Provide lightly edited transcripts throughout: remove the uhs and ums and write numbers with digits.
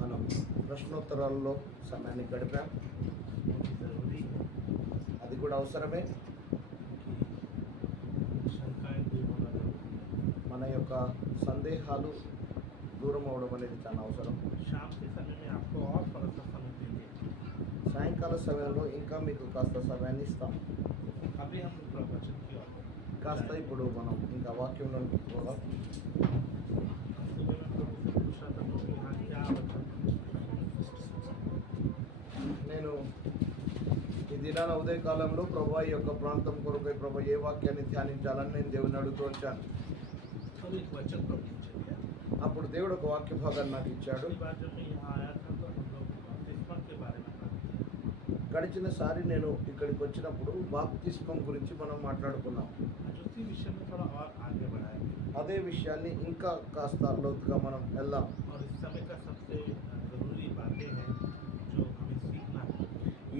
మనం ప్రశ్నోత్తరాల్లో సమయాన్ని గడిపాం. అది కూడా అవసరమే. మన యొక్క సందేహాలు దూరం అవడం అనేది చాలా అవసరం. సాయంకాల సమయంలో ఇంకా మీకు కాస్త సమయాన్ని ఇస్తాం. కాస్త ఇప్పుడు మనం ఇంకా వాక్యంలోకి పోదాం. నేను ఈ దినాన ఉదయకాలంలో ప్రభా ఈ యొక్క ప్రాంతం కొరకై ప్రభా ఏ వాక్యాన్ని ధ్యానించాలని నేను దేవుని అడుగుతూ వచ్చాను. అప్పుడు దేవుడు ఒక వాక్య భాగాన్ని నాకు ఇచ్చాడు. గడిచినసారి నేను ఇక్కడికి వచ్చినప్పుడు బాప్తిస్మం గురించి మనం మాట్లాడుకున్నాం. అదే విషయాన్ని ఇంకా కాస్త లోతుగా మనం వెళ్దాం.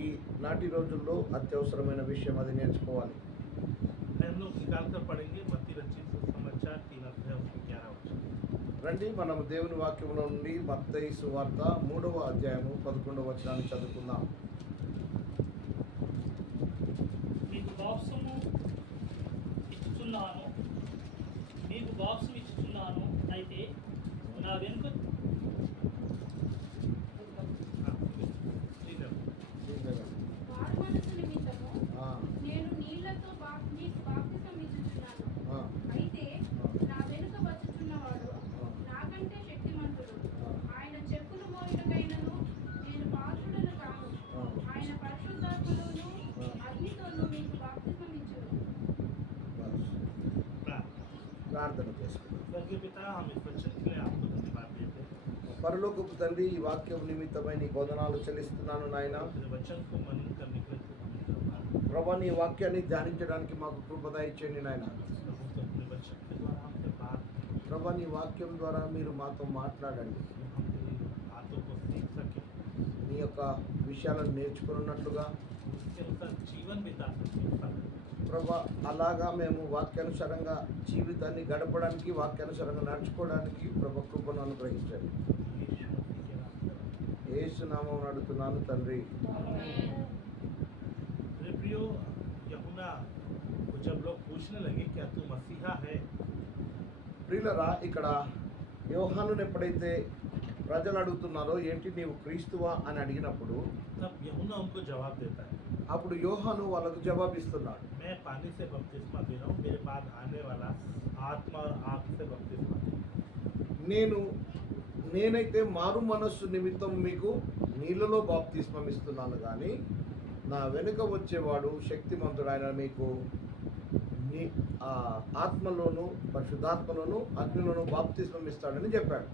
ఈ నాటి రోజుల్లో అత్యవసరమైన విషయం అది నేర్చుకోవాలి. రండి మనం దేవుని వాక్యంలో నుండి మత్తయి సువార్త 3వ అధ్యాయము 11వ వచనాన్ని చదువుకుందాం. మీకు బాప్సము ఇచ్చుచున్నాను అయితే నా వెనుక నేను నీళ్లతో మీకు బాప్తిసం ఇచ్చుచున్నాను అయితే నా వెనుక వచ్చుచున్నవాడు నాకంటే శక్తిమంతుడు. ఆయన చెప్పులు మోయుటకైనను నేను పాత్రుడను కాను. ఆయన పరిశుద్ధాత్మలోను అగ్నితోను మీకు బాప్తిసం ఇచ్చును. ప్రార్థన చేసుకుందాం. పరలోకపు తండ్రి, ఈ వాక్యం నిమిత్తమై నీ వందనాలు చెల్లిస్తున్నాను నాయన. ప్రభా నీ వాక్యాన్ని ధ్యానించడానికి మాకు కృప దయచేయండి నాయన. ప్రభా నీ వాక్యం ద్వారా మీరు మాతో మాట్లాడండి. నీ యొక్క విషయాలను నేర్చుకున్నట్లుగా ప్రభా అలాగా మేము వాక్యానుసారంగా జీవితాన్ని గడపడానికి, వాక్యానుసారంగా నడుచుకోవడానికి ప్రభా కృపను అనుగ్రహించండి. యేసు నామమున అడుగుతున్నాను తండ్రి. ప్రియులరా, ఇక్కడ యోహానును ఎప్పుడైతే ప్రజలు అడుగుతున్నారో ఏంటి నీవు క్రీస్తువా అని అడిగినప్పుడు అప్పుడు యోహాను వాళ్ళకు జవాబిస్తున్నాడు. నేనైతే మారు మనస్సు నిమిత్తం మీకు నీళ్ళలో బాప్తిస్మం ఇస్తున్నాను, కానీ నా వెనుక వచ్చేవాడు శక్తిమంతుడు. ఆయన మీకు ఆత్మలోను పరిశుద్ధాత్మలోను అగ్నిలోను బాప్తిస్మం ఇస్తాడని చెప్పాడు.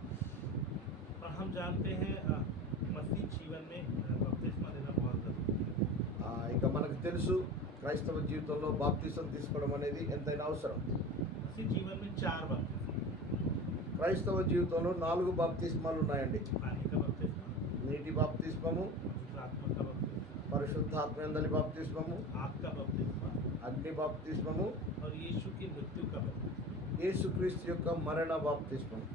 ఇక మనకు తెలుసు క్రైస్తవ జీవితంలో బాప్తిస్మం తీసుకోవడం అనేది ఎంతైనా అవసరం. క్రైస్తవ జీవితంలో 4 బాప్తిస్మాలు ఉన్నాయండి. నీటి బాప్తిస్మము, పరిశుద్ధాత్మ యందలి బాప్తిస్మము, అగ్ని బాప్తిస్మము, యేసుక్రీస్తు యొక్క మరణ బాప్తిస్మము.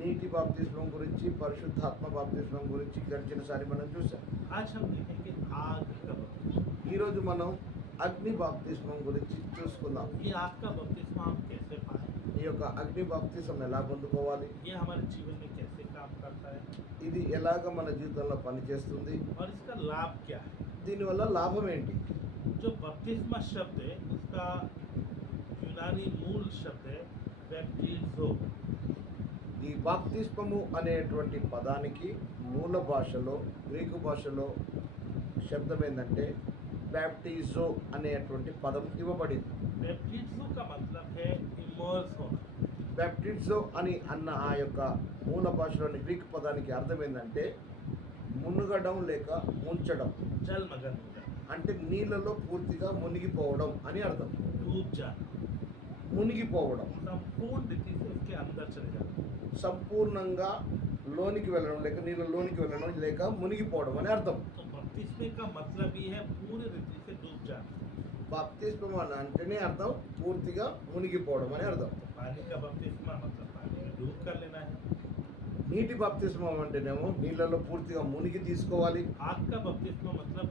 నీటి బాప్తిస్మం గురించి, పరిశుద్ధాత్మ బాప్తిస్మం గురించి గడిచినసారి మనం చూసాం. ఈరోజు మనం అగ్ని బాప్తిస్మం గురించి చూసుకుందాం. ఈ యొక్క అగ్ని బాప్తిస్మం ఎలా పొందుకోవాలి, ఇది ఎలాగ మన జీవితంలో పనిచేస్తుంది, దీనివల్ల లాభం ఏంటి? जो बपतिस्मा शब्द है उसका यूनानी मूल शब्द है बैप्टिज़ो. ఈ బాప్తిస్మము అనేటువంటి పదానికి మూల భాషలో, గ్రీకు భాషలో శబ్దం ఏంటంటే బ్యాప్టిజో అనేటువంటి పదం ఇవ్వబడింది. बैप्टिज़ो का मतलब है इमर्स होना. బ్యాప్టిజో అని అన్న ఆ యొక్క మూల భాషలోని గ్రీకు పదానికి అర్థం ఏంటంటే మునుగడం లేక ముంచడం, जलमग्न అంటే నీళ్ళలో పూర్తిగా మునిగిపోవడం అని అర్థం. మునిగిపోవడం, సంపూర్ణంగా లోనికి వెళ్ళడం లేక నీళ్ళలోనికి వెళ్ళడం లేక మునిగిపోవడం అని అర్థం. బాప్తిస్మం అంటేనే అర్థం పూర్తిగా మునిగిపోవడం అని అర్థం. पानी का बपतिस्मा मतलब पानी में डूब कर लेना है। నీటి బాప్తిస్మం అంటేనేమో నీళ్ళలో పూర్తిగా మునిగి తీసుకోవాలి. आग का बपतिस्मा मतलब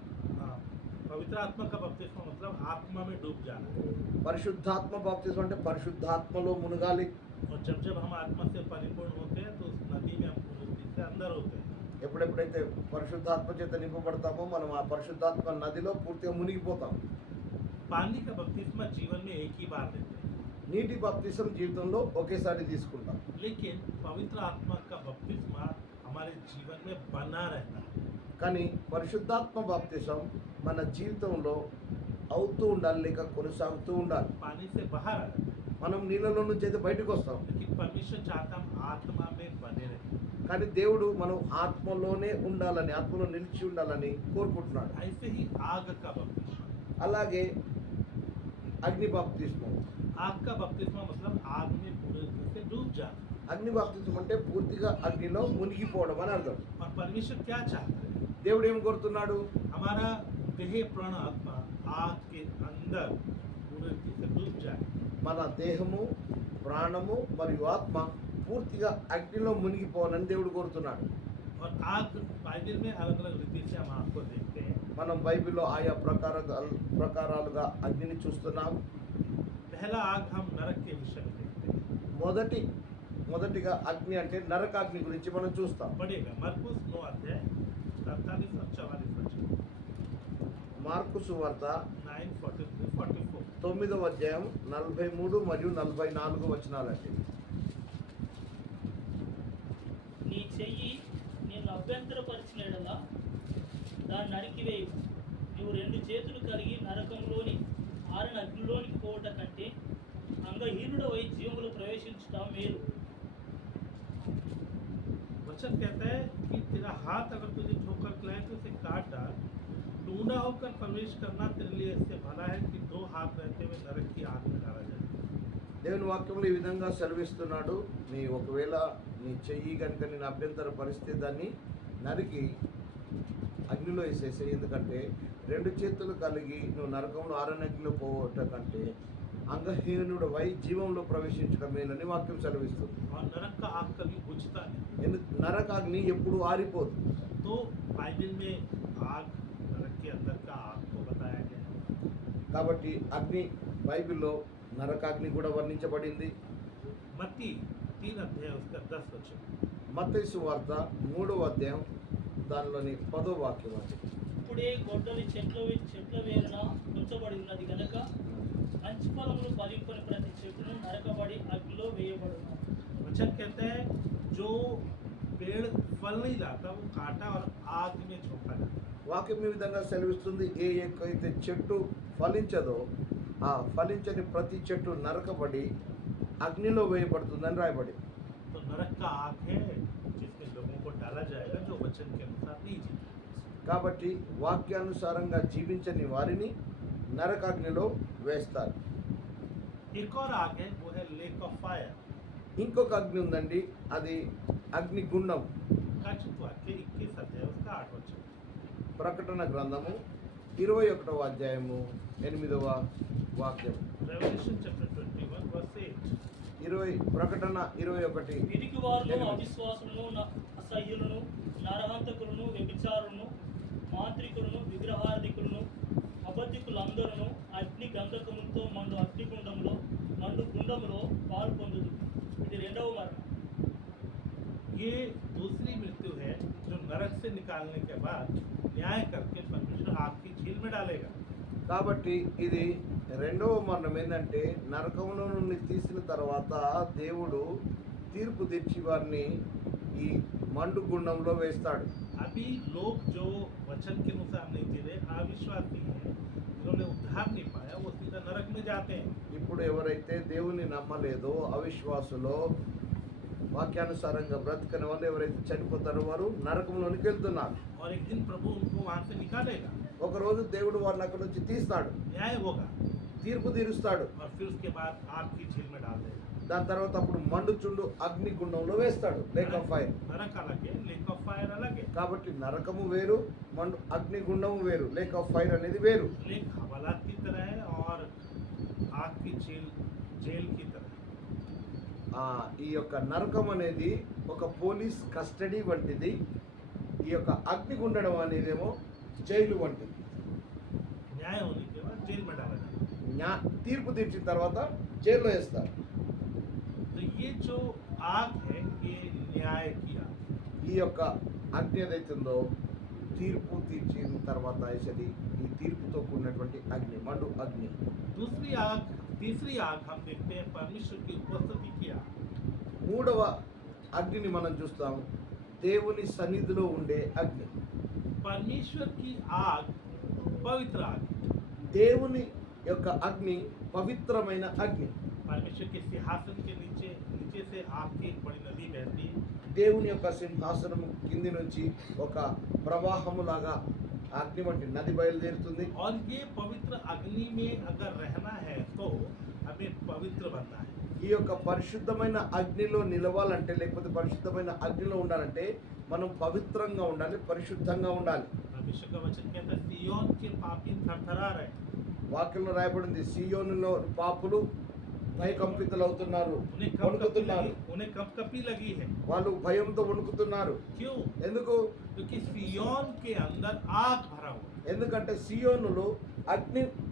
पवित्र आत्मा का बपतिस्मा मतलब आत्मा में डूब जाना है। పరిశుద్ధాత్మ బాప్తిస్మం అంటే పరిశుద్ధాత్మలో మునగాలి. और जब हम आत्मा से परिपूर्ण होते हैं तो उस नदी में हम पूरी से अंदर होते हैं। ఎప్పుడెప్పుడైతే పరిశుద్ధాత్మ చేత నింపబడతామో మనం ఆ పరిశుద్ధాత్మ నదిలో పూర్తిగా మునిగిపోతాం. पानी का बपतिस्मा जीवन में एक ही बार लेते हैं, నీటి బాప్తిసం జీవితంలో ఒకేసారి తీసుకుంటాం. लेकिन पवित्र आत्मा का बपतिस्मा हमारे जीवन में बना रहता है। కానీ పరిశుద్ధాత్మ బాప్తిసం మన జీవితంలో అవుతూ ఉండాలి, లేక కొనసాగుతూ ఉండాలి. पानी से बाहर आ जाता है, మనం నీళ్ళలో నుంచి అయితే బయటకు వస్తాం, लेकिन परमेश्वर चाहता हम आत्मा में बने रहे। కానీ దేవుడు మనం ఆత్మలోనే ఉండాలని, ఆత్మలో నిలిచి ఉండాలని కోరుకుంటున్నాడు. ऐसे ही आग का बपतिस्मा, అలాగే అగ్ని బాప్తిస్మం. आग का बपतिस्मा मतलब आग में पूरे तरह से डूब जाना। అగ్ని బాప్తిస్మం అంటే పూర్తిగా అగ్నిలో మునిగిపోవడం అని అర్థం. और परमेश्वर क्या चाहते हैं, దేవుడు ఏం కోరుతున్నాడు? हमारा देह प्राण आत्मा आग के अंदर पूरे तरह से डूब जाए। మన దేహము, ప్రాణము మరియు ఆత్మ పూర్తిగా అగ్నిలో మునిగిపోవాలని దేవుడు కోరుతున్నాడు. और आग बाइबल में अलग अलग रीति से हम आपको देखते हैं। మనం బైబిల్లో ఆయా ప్రకారాలుగా అగ్నిని చూస్తున్నాం. पहला आग हम नरक के विषय में देखते हैं। మొదటిగా అగ్ని అంటే నరకాగ్ని గురించి మనం చూస్తాం. पढ़ेगा मरकुस 9 अध्याय 43 और 44 वचन, మార్కు సువార్త 9:43-44। 9వ అధ్యాయం 43 మరియు 44 వచనాలండి. నీ చెయ్యి నిన్ను అభ్యంతరపరిచినలా దాన్ని నరికివేయు. నువ్వు 2 చేతులు కలిగి నరకంలోని ఆరిన అగ్నిలోనికి పోవట కంటే అంగహీనుడవై జీవములో ప్రవేశించుట మేలు. वचन कहता है कि तेरा हाथ अगर तुझे ठोकर खिलाए तो उसे काट डाल। टूंडा होकर प्रवेश करना तेरे लिए इससे भला है कि 2 हाथ रहते हुए नरक की आग में डाला जाए। దేవుని వాక్యంలో ఈ విధంగా సెలవిస్తున్నాడు. ఒకవేళ నీ చెయ్యి కనుక నేను అభ్యంతర పరిస్థితి దాన్ని నరికి అగ్నిలో వేసేసే. ఎందుకంటే 2 చేతులు కలిగి నువ్వు నరకంలో ఆరనగ్నిలో పోవట కంటే అంగహీనుడు వై జీవంలో ప్రవేశించడం మేలని వాక్యం సెలవిస్తుంది. और नरक का आग कभी बुझता नहीं। నరకాగ్ని ఎప్పుడు ఆరిపోదు. तो बाइबल में आग नरक के अंदर का आग को बताया गया है। కాబట్టి అగ్ని బైబిల్లో నరకాగ్ని కూడా వర్ణించబడింది. मत्ती 3 अध्याय उसका 10 वचन, మత్తయి సువార్త 3వ అధ్యాయం దానిలోని 10వ వాక్యం అది. ఇప్పుడే గొడ్డలి చెట్ల వేరున ఉంచబడి ఉన్నది కనుక మంచి ఫలములు ఫలింపని ప్రతి చెట్టును నరకబడి అగ్నిలో వేయబడును. वचन कहता है जो पेड़ फल नहीं लाता वो काटा और आग में झोंका जाता है। వాక్యం ఈ విధంగా సెలవిస్తుంది. ఏ ఎక్కడైతే చెట్టు ఫలించదో ఆ ఫలించని ప్రతి చెట్టు నరకబడి అగ్నిలో వేయబడుతుందని రాయబడి. तो नरक का आग है जिसमें लोगों को डाला जाएगा जो वचन के अनुसार नहीं जीते। కాబట్టి వాక్యానుసారంగా జీవించని వారిని నరకాగ్నిలో వేస్తారు. एक और आग है वो है लेक ऑफ फायर। ఇంకొక అగ్ని ఉందండి, అది అగ్నిగుండం. प्रकाशित वाक्य 21 अध्याय उसका 8 वचन, ప్రకటన గ్రంథము 21వ అధ్యాయము 8వ వాక్యం. Revelation chapter 21 verse 8। ప్రకటన 21. పిరికి వారును అవిశ్వాసులను అసహ్యులను నరహంతకులను వ్యభిచారులను మాంత్రికులను విగ్రహార్థికులను అబద్ధికులందరూ అగ్ని గంధకములతో మండు అగ్నిగుండంలో మండు గుండంలో పాలు పొందుదు. ఇది 2వ మరణం. ये दूसरी मृत्यु है जो नरक से निकालने के बाद न्याय करके परमेश्वर आग की झील में डालेगा। కాబట్టి ఇది 2వ మరణం. ఏంటంటే నరకంలో నుండి తీసిన తర్వాత దేవుడు తీర్పు తెచ్చి వారిని ఈ మండు గుండంలో వేస్తాడు. अभी लोग जो वचन के अनुसार नहीं जीते, अविश्वासी हैं, जिन्होंने उद्धार नहीं पाया, वो सीधा नरक में जाते हैं। ఇప్పుడు ఎవరైతే దేవుని నమ్మలేదో, అవిశ్వాసులో వాక్యానుసారంగా బ్రతకని వాళ్ళు ఎవరైతే చనిపోతారో వారు నరకంలోనికి వెళ్తున్నారు. और एक दिन प्रभु उनको वहां से निकालेगा, ఒకరోజు దేవుడు వారిని అక్కడి నుంచి తీస్తాడు, न्याय होगा తీర్పు తీరుస్తాడు. और फिर उसके बाद आग की झील में डाल देगा। దాని తర్వాత అప్పుడు మండుచుండు అగ్నిగుండంలో వేస్తాడు. Lake of fire. नरक अलग है, लेक ऑफ फायर अलग है। కాబట్టి నరకము వేరు, అగ్నిగుండము వేరు, లేక్ ఆఫ్ ఫైర్ అనేది వేరు. लेक हवालात की तरह है और आग की जेल की तरह है। ఈ యొక్క నరకం అనేది ఒక పోలీస్ కస్టడీ వంటిది. ఈ యొక్క అగ్నిగుండం అనేదేమో జైలు వంటిది. न्याय होने के बाद जेल में डाला जाता తీర్పు తీర్చిన తర్వాత జైల్లో వేస్తారు. है। तो ये जो आग है ये न्याय की आग। ఈ యొక్క అగ్ని ఏదైతుందో తీర్పు తీర్చిన తర్వాత వేసేది ఈ తీర్పుతో కూడినటువంటి అగ్ని, మండు అగ్ని. तीसरी आग हम देखते हैं परमेश्वर की उपस्थिति की आग। మూడవ అగ్నిని మనం చూస్తాం, దేవుని సన్నిధిలో ఉండే అగ్ని. परमेश्वर की आग पवित्र आग है। దేవుని యొక్క అగ్ని పవిత్రమైన అగ్ని. परमेश्वर के सिंहासन के नीचे से आग की एक बड़ी नदी बहती है। దేవుని యొక్క సింహాసనం కింది నుంచి ఒక ప్రవాహములాగా అగ్ని వంటి నది బయలుదేరుతుంది. और ये पवित्र अग्नि में अगर रहना है तो हमें पवित्र बनना है। ఈ యొక్క పరిశుద్ధమైన అగ్నిలో నిలవాలంటే, లేకపోతే పరిశుద్ధమైన అగ్నిలో ఉండాలంటే మనం పవిత్రంగా ఉండాలి, పరిశుద్ధంగా ఉండాలి. परमेश्वर का वचन कहता है सिय्योन के पापी थरथरा रहे। వాక్యంలో రాయబడింది, సియోనులో పాపులు భయకంపితులవుతున్నారు, వణుకుతున్నారు. उन्हें कपकपी लगी है। వాళ్ళు భయంతో వణుకుతున్నారు. क्यों? ఎందుకు? क्योंकि सिय्योन के अंदर आग भरा हुआ है ఎందుకంటే సియోనులో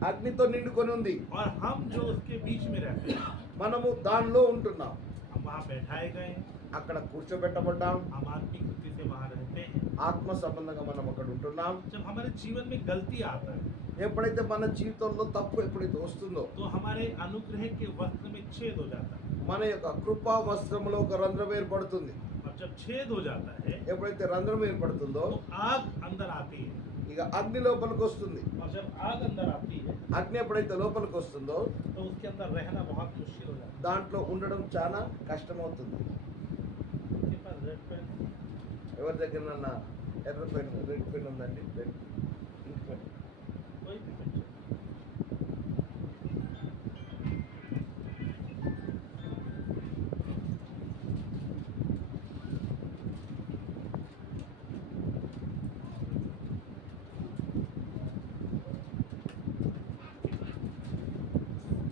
అగ్నితో నిండుకొని ఉంది. और हम जो उसके बीच में रहते हैं మనము దానిలో ఉంటున్నాం. हम वहाँ बैठाए गए हैं। అక్కడ కూర్చోబెట్టబడ్డాం. हम आत्मिक वृत्ति से वहाँ रहते हैं। ఆత్మ సంబంధంగా మనం అక్కడ ఉంటున్నాం. जब हमारे जीवन में गलती आता है ఎప్పుడైతే మన జీవితంలో తప్పు ఎప్పుడైతే వస్తుందో तो हमारे अनुग्रह के वस्त्र में छेद हो जाता है। మన యొక్క కృపా వస్త్రంలో ఒక రంధ్రం ఏర్పడుతుంది. और जब छेद हो जाता है ఎప్పుడైతే రంధ్రం ఏర్పడుతుందో तो आग अंदर आती है। ఇక అగ్ని లోపలికి వస్తుంది. और जब आग अंदर आती है అగ్ని ఎప్పుడైతే లోపలికి వస్తుందో तो उसके अंदर रहना बहुत मुश्किल हो जाता దాంట్లో ఉండడం చాలా కష్టమవుతుంది. है। उसके पास रेड पेन ఎవరి దగ్గర ఎర్ర పెన్, రెడ్ పెన్ ఉందండి? Red ink pen. कोई भी पेन चले।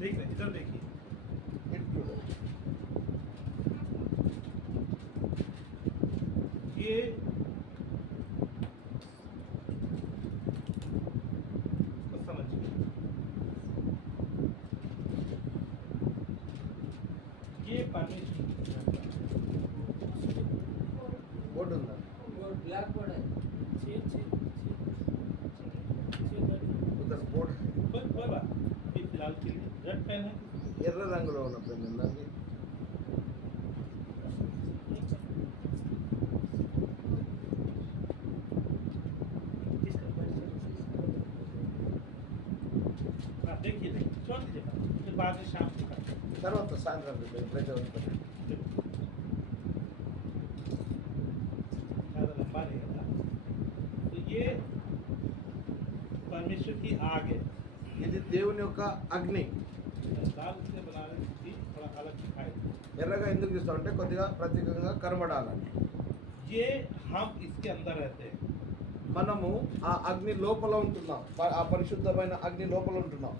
देख रहे इधर देखिए ఇటు చూడండి. ये तो समझिए ये परमेश्वर బోర్డు ఉందా? ब्लैक बोर्ड है। छेद छेद छेद छेद ఉదర్ బోర్డు कोई बात अभी फिलहाल के लिए रेड पेन है। ఎర్ర రంగులో ఉన్న పెన్ ఉందండి. हाँ देखिए देखिए छोड़ दीजिए फिर बाद में शाम को करते हैं। తర్వాత సాయంత్రం ఎప్పుడైతే వస్తుంది. ज़्यादा लंबा नहीं है ना। तो ये परमेश्वर की आग है। ఇది దేవుని యొక్క అగ్ని. दाल इसलिए बना रहे थी थोड़ा अलग दिखाई दे। ఎర్రగా ఎందుకు చూస్తామంటే కొద్దిగా ప్రత్యేకంగా కనబడాలని. ये हम इसके अंदर रहते हैं। మనము ఆ అగ్ని లోపల ఉంటున్నాం, ఆ పరిశుద్ధమైన అగ్ని లోపల ఉంటున్నాం.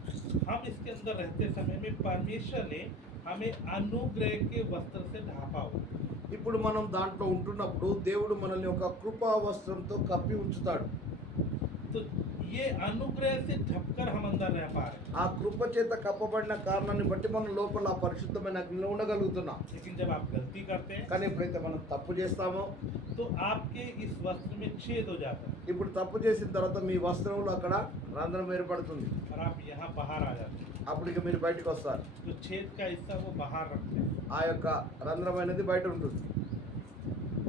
हम इसके अंदर रहते समय में परमेश्वर ने हमें अनुग्रह के वस्त्र से ढांपा हुआ। ఇప్పుడు మనం దాంట్లో ఉంటున్నప్పుడు దేవుడు మనల్ని ఒక కృపా వస్త్రంతో కప్పి ఉంచుతాడు. तो ये अनुग्रह से ढककर हम अंदर रह पा रहे हैं। ఆ కృప చేత కప్పబడిన కారణాన్ని బట్టి మనం లోపల ఆ పరిశుద్ధమైన అగ్నిలో ఉండగలుగుతున్నాం. लेकिन जब आप गलती करते हैं కానీ ఎప్పుడైతే మనం తప్పు చేస్తామో तो आपके इस वस्त्र में छेद हो जाता है ఇప్పుడు తప్పు చేసిన తర్వాత మీ వస్త్రంలో అక్కడ రంధ్రం ఏర్పడుతుంది. और आप यहाँ बाहर आ जाते हैं। అప్పుడు ఇక మీరు బయటకు వస్తారు. तो छेद का हिस्सा वो बाहर रखते हैं ఆ యొక్క రంధ్రం అనేది బయట ఉంటుంది.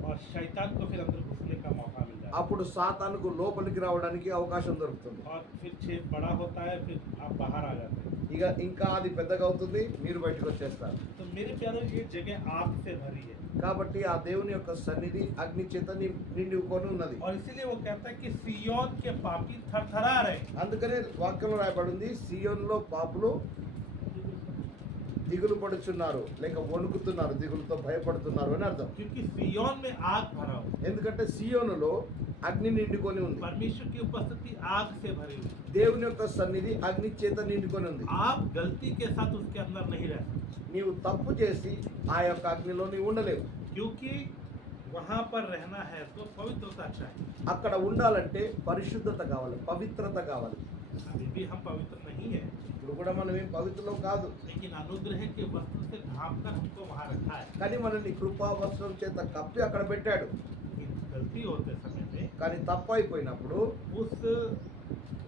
और शैतान को फिर अंदर घुसने का मौका मिल जाता అప్పుడు సాతానుకు లోపలికి రావడానికి అవకాశం దొరుకుతుంది. है और फिर छेद बड़ा होता है फिर आप बाहर आ जाते हैं। ఇక ఇంకా అది పెద్దగా అవుతుంది, మీరు బయటకు వచ్చేస్తారు. तो मेरे प्यारे ये जगह आग से भरी है కాబట్టి ఆ దేవుని యొక్క సన్నిధి అగ్ని చేత నిండుకొని ఉన్నది. और इसीलिए वो कहता है कि सिय्योन के पापी थरथरा रहे। అందుకనే వాక్యంలో రాయబడింది, సియోనులో పాపులు దిగులు పడుచున్నారు లేక వణుకుతున్నారు, దిగులుతో భయపడుతున్నారు అని అర్థం. क्योंकि सिय्योन में आग भरा हुआ है। ఎందుకంటే సియోనులో అగ్ని నిండుకొని ఉంది. परमेश्वर की उपस्थिति आग से भरी हुई है। దేవుని యొక్క సన్నిధి అగ్ని చేత నిండుకొని ఉంది. आप गलती के साथ उसके अंदर नहीं रह सकते, నీవు తప్పు చేసి ఆ యొక్క అగ్నిలో నీవు ఉండలేవు. क्योंकि वहां पर रहना है तो पवित्रता चाहिए। అక్కడ ఉండాలంటే పరిశుద్ధత కావాలి, పవిత్రత కావాలి. अभी भी हम पवित्र नहीं है, ఇప్పుడు కూడా మనం ఏం పవిత్రులం కాదు, लेकिन अनुग्रह के वस्त्र से ढांप कर हमको वहां रखा है। కానీ మనల్ని కృపా వస్త్రం చేత కప్పి అక్కడ పెట్టాడు. लेकिन गलती होते समय में కానీ తప్పు అయిపోయినప్పుడు उस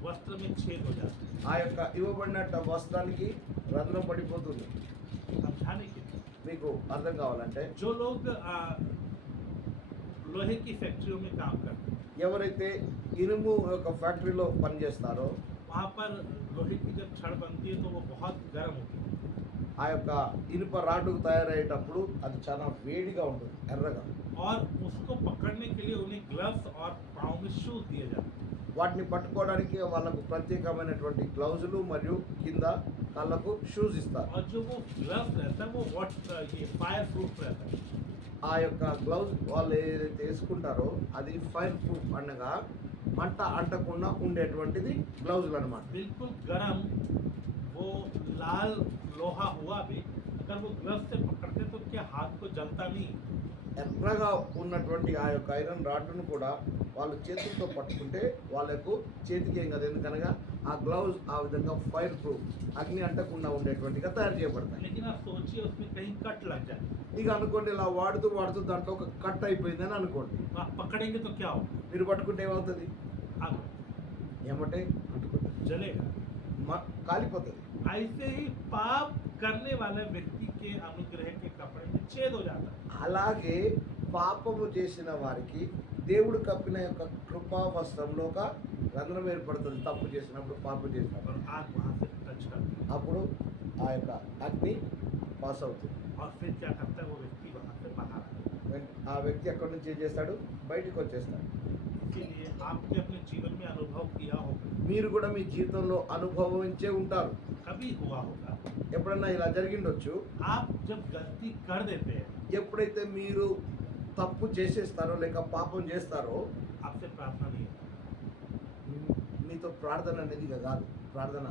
वस्त्र में छेद हो जाता है। ఆ యొక్క ఇవ్వబడినట్టు వస్త్రానికి రంధ్రం పడిపోతుంది. समझाने के लिए మీకు అర్థం కావాలంటే जो लोग लोहे की फैक्ट्रियों में काम करते हैं, ఎవరైతే ఇనుము యొక్క ఫ్యాక్టరీలో పనిచేస్తారో वहाँ पर लोहे की जब छड़ बनती है तो वो बहुत गर्म होती है, ఆ యొక్క ఇనుప రాడ్డుకు తయారయ్యేటప్పుడు అది చాలా వేడిగా ఉంటుంది, ఎర్రగా. और उसको पकड़ने के लिए उन्हें ग्लव्स और पाँव में शूज दिए जाते हैं। వాటిని పట్టుకోవడానికి వాళ్ళకు ప్రత్యేకమైనటువంటి గ్లౌజులు మరియు కింద కళ్ళకు షూస్ ఇస్తారు. और जो वो ग्लव्स रहता है वो ये फायर प्रूफ रहता है। ఆ యొక్క గ్లౌజ్ వాళ్ళు ఏదైతే వేసుకుంటారో అది ఫైర్ ప్రూఫ్ అనగా మంట అంటకుండా ఉండేటువంటిది గ్లౌజులు అనమాట. बिल्कुल गर्म वो लाल लोहा हुआ भी अगर वो ग्लव्स से पकड़ते तो क्या हाथ को जलता नहीं। ఎర్రగా ఉన్నటువంటి ఆ యొక్క ఐరన్ రాడ్డును కూడా వాళ్ళు చేతులతో పట్టుకుంటే వాళ్ళకు చేతికి ఏం కదా, ఎందుకనగా ఆ గ్లౌజ్ ఆ విధంగా ఫైర్ ప్రూఫ్ అగ్ని అంటకుండా ఉండేటువంటిగా తయారు చేయబడతాయి. लेकिन आप सोचिए उसमें कहीं कट लग जाए ఇక అనుకోండి ఇలా వాడుతూ దాంట్లో ఒక కట్ అయిపోయిందని అనుకోండి, तो आप पकड़ेंगे तो क्या होगा, మీరు పట్టుకుంటే ఏమవుతుంది, आग ఏమంటే అంటుకుంటుంది, जलेगा। కాలిపోతుంది. ऐसे ही पाप करने वाले व्यक्ति के अनुग्रह के कपड़े में छेद हो जाता है। అలాగే పాపము చేసిన వారికి దేవుడు కప్పిన యొక్క కృపా వస్త్రంలో ఒక రంధ్రం ఏర్పడుతుంది. తప్పు చేసినప్పుడు, పాపం చేసినప్పుడు और आग वहां से टच करती అప్పుడు ఆ యొక్క అగ్ని పాస్ అవుతుంది. है और फिर क्या करता है वो व्यक्ति वहां से बाहर आता है। ఆ వ్యక్తి అక్కడి నుంచి ఏం చేస్తాడు, బయటికి వచ్చేస్తాడు. इसीलिए आपने अपने जीवन में अनुभव किया होगा, మీరు కూడా మీ జీవితంలో అనుభవించే ఉంటారు. कभी हुआ होगा, ఎప్పుడన్నా ఇలా జరిగిండొచ్చు. आप जब गलती कर देते हैं ఎప్పుడైతే మీరు తప్పు చేసేస్తారో లేక పాపం చేస్తారో आपसे प्रार्थना नहीं होता, మీతో ప్రార్థన అనేది ఇక కాదు, ప్రార్థన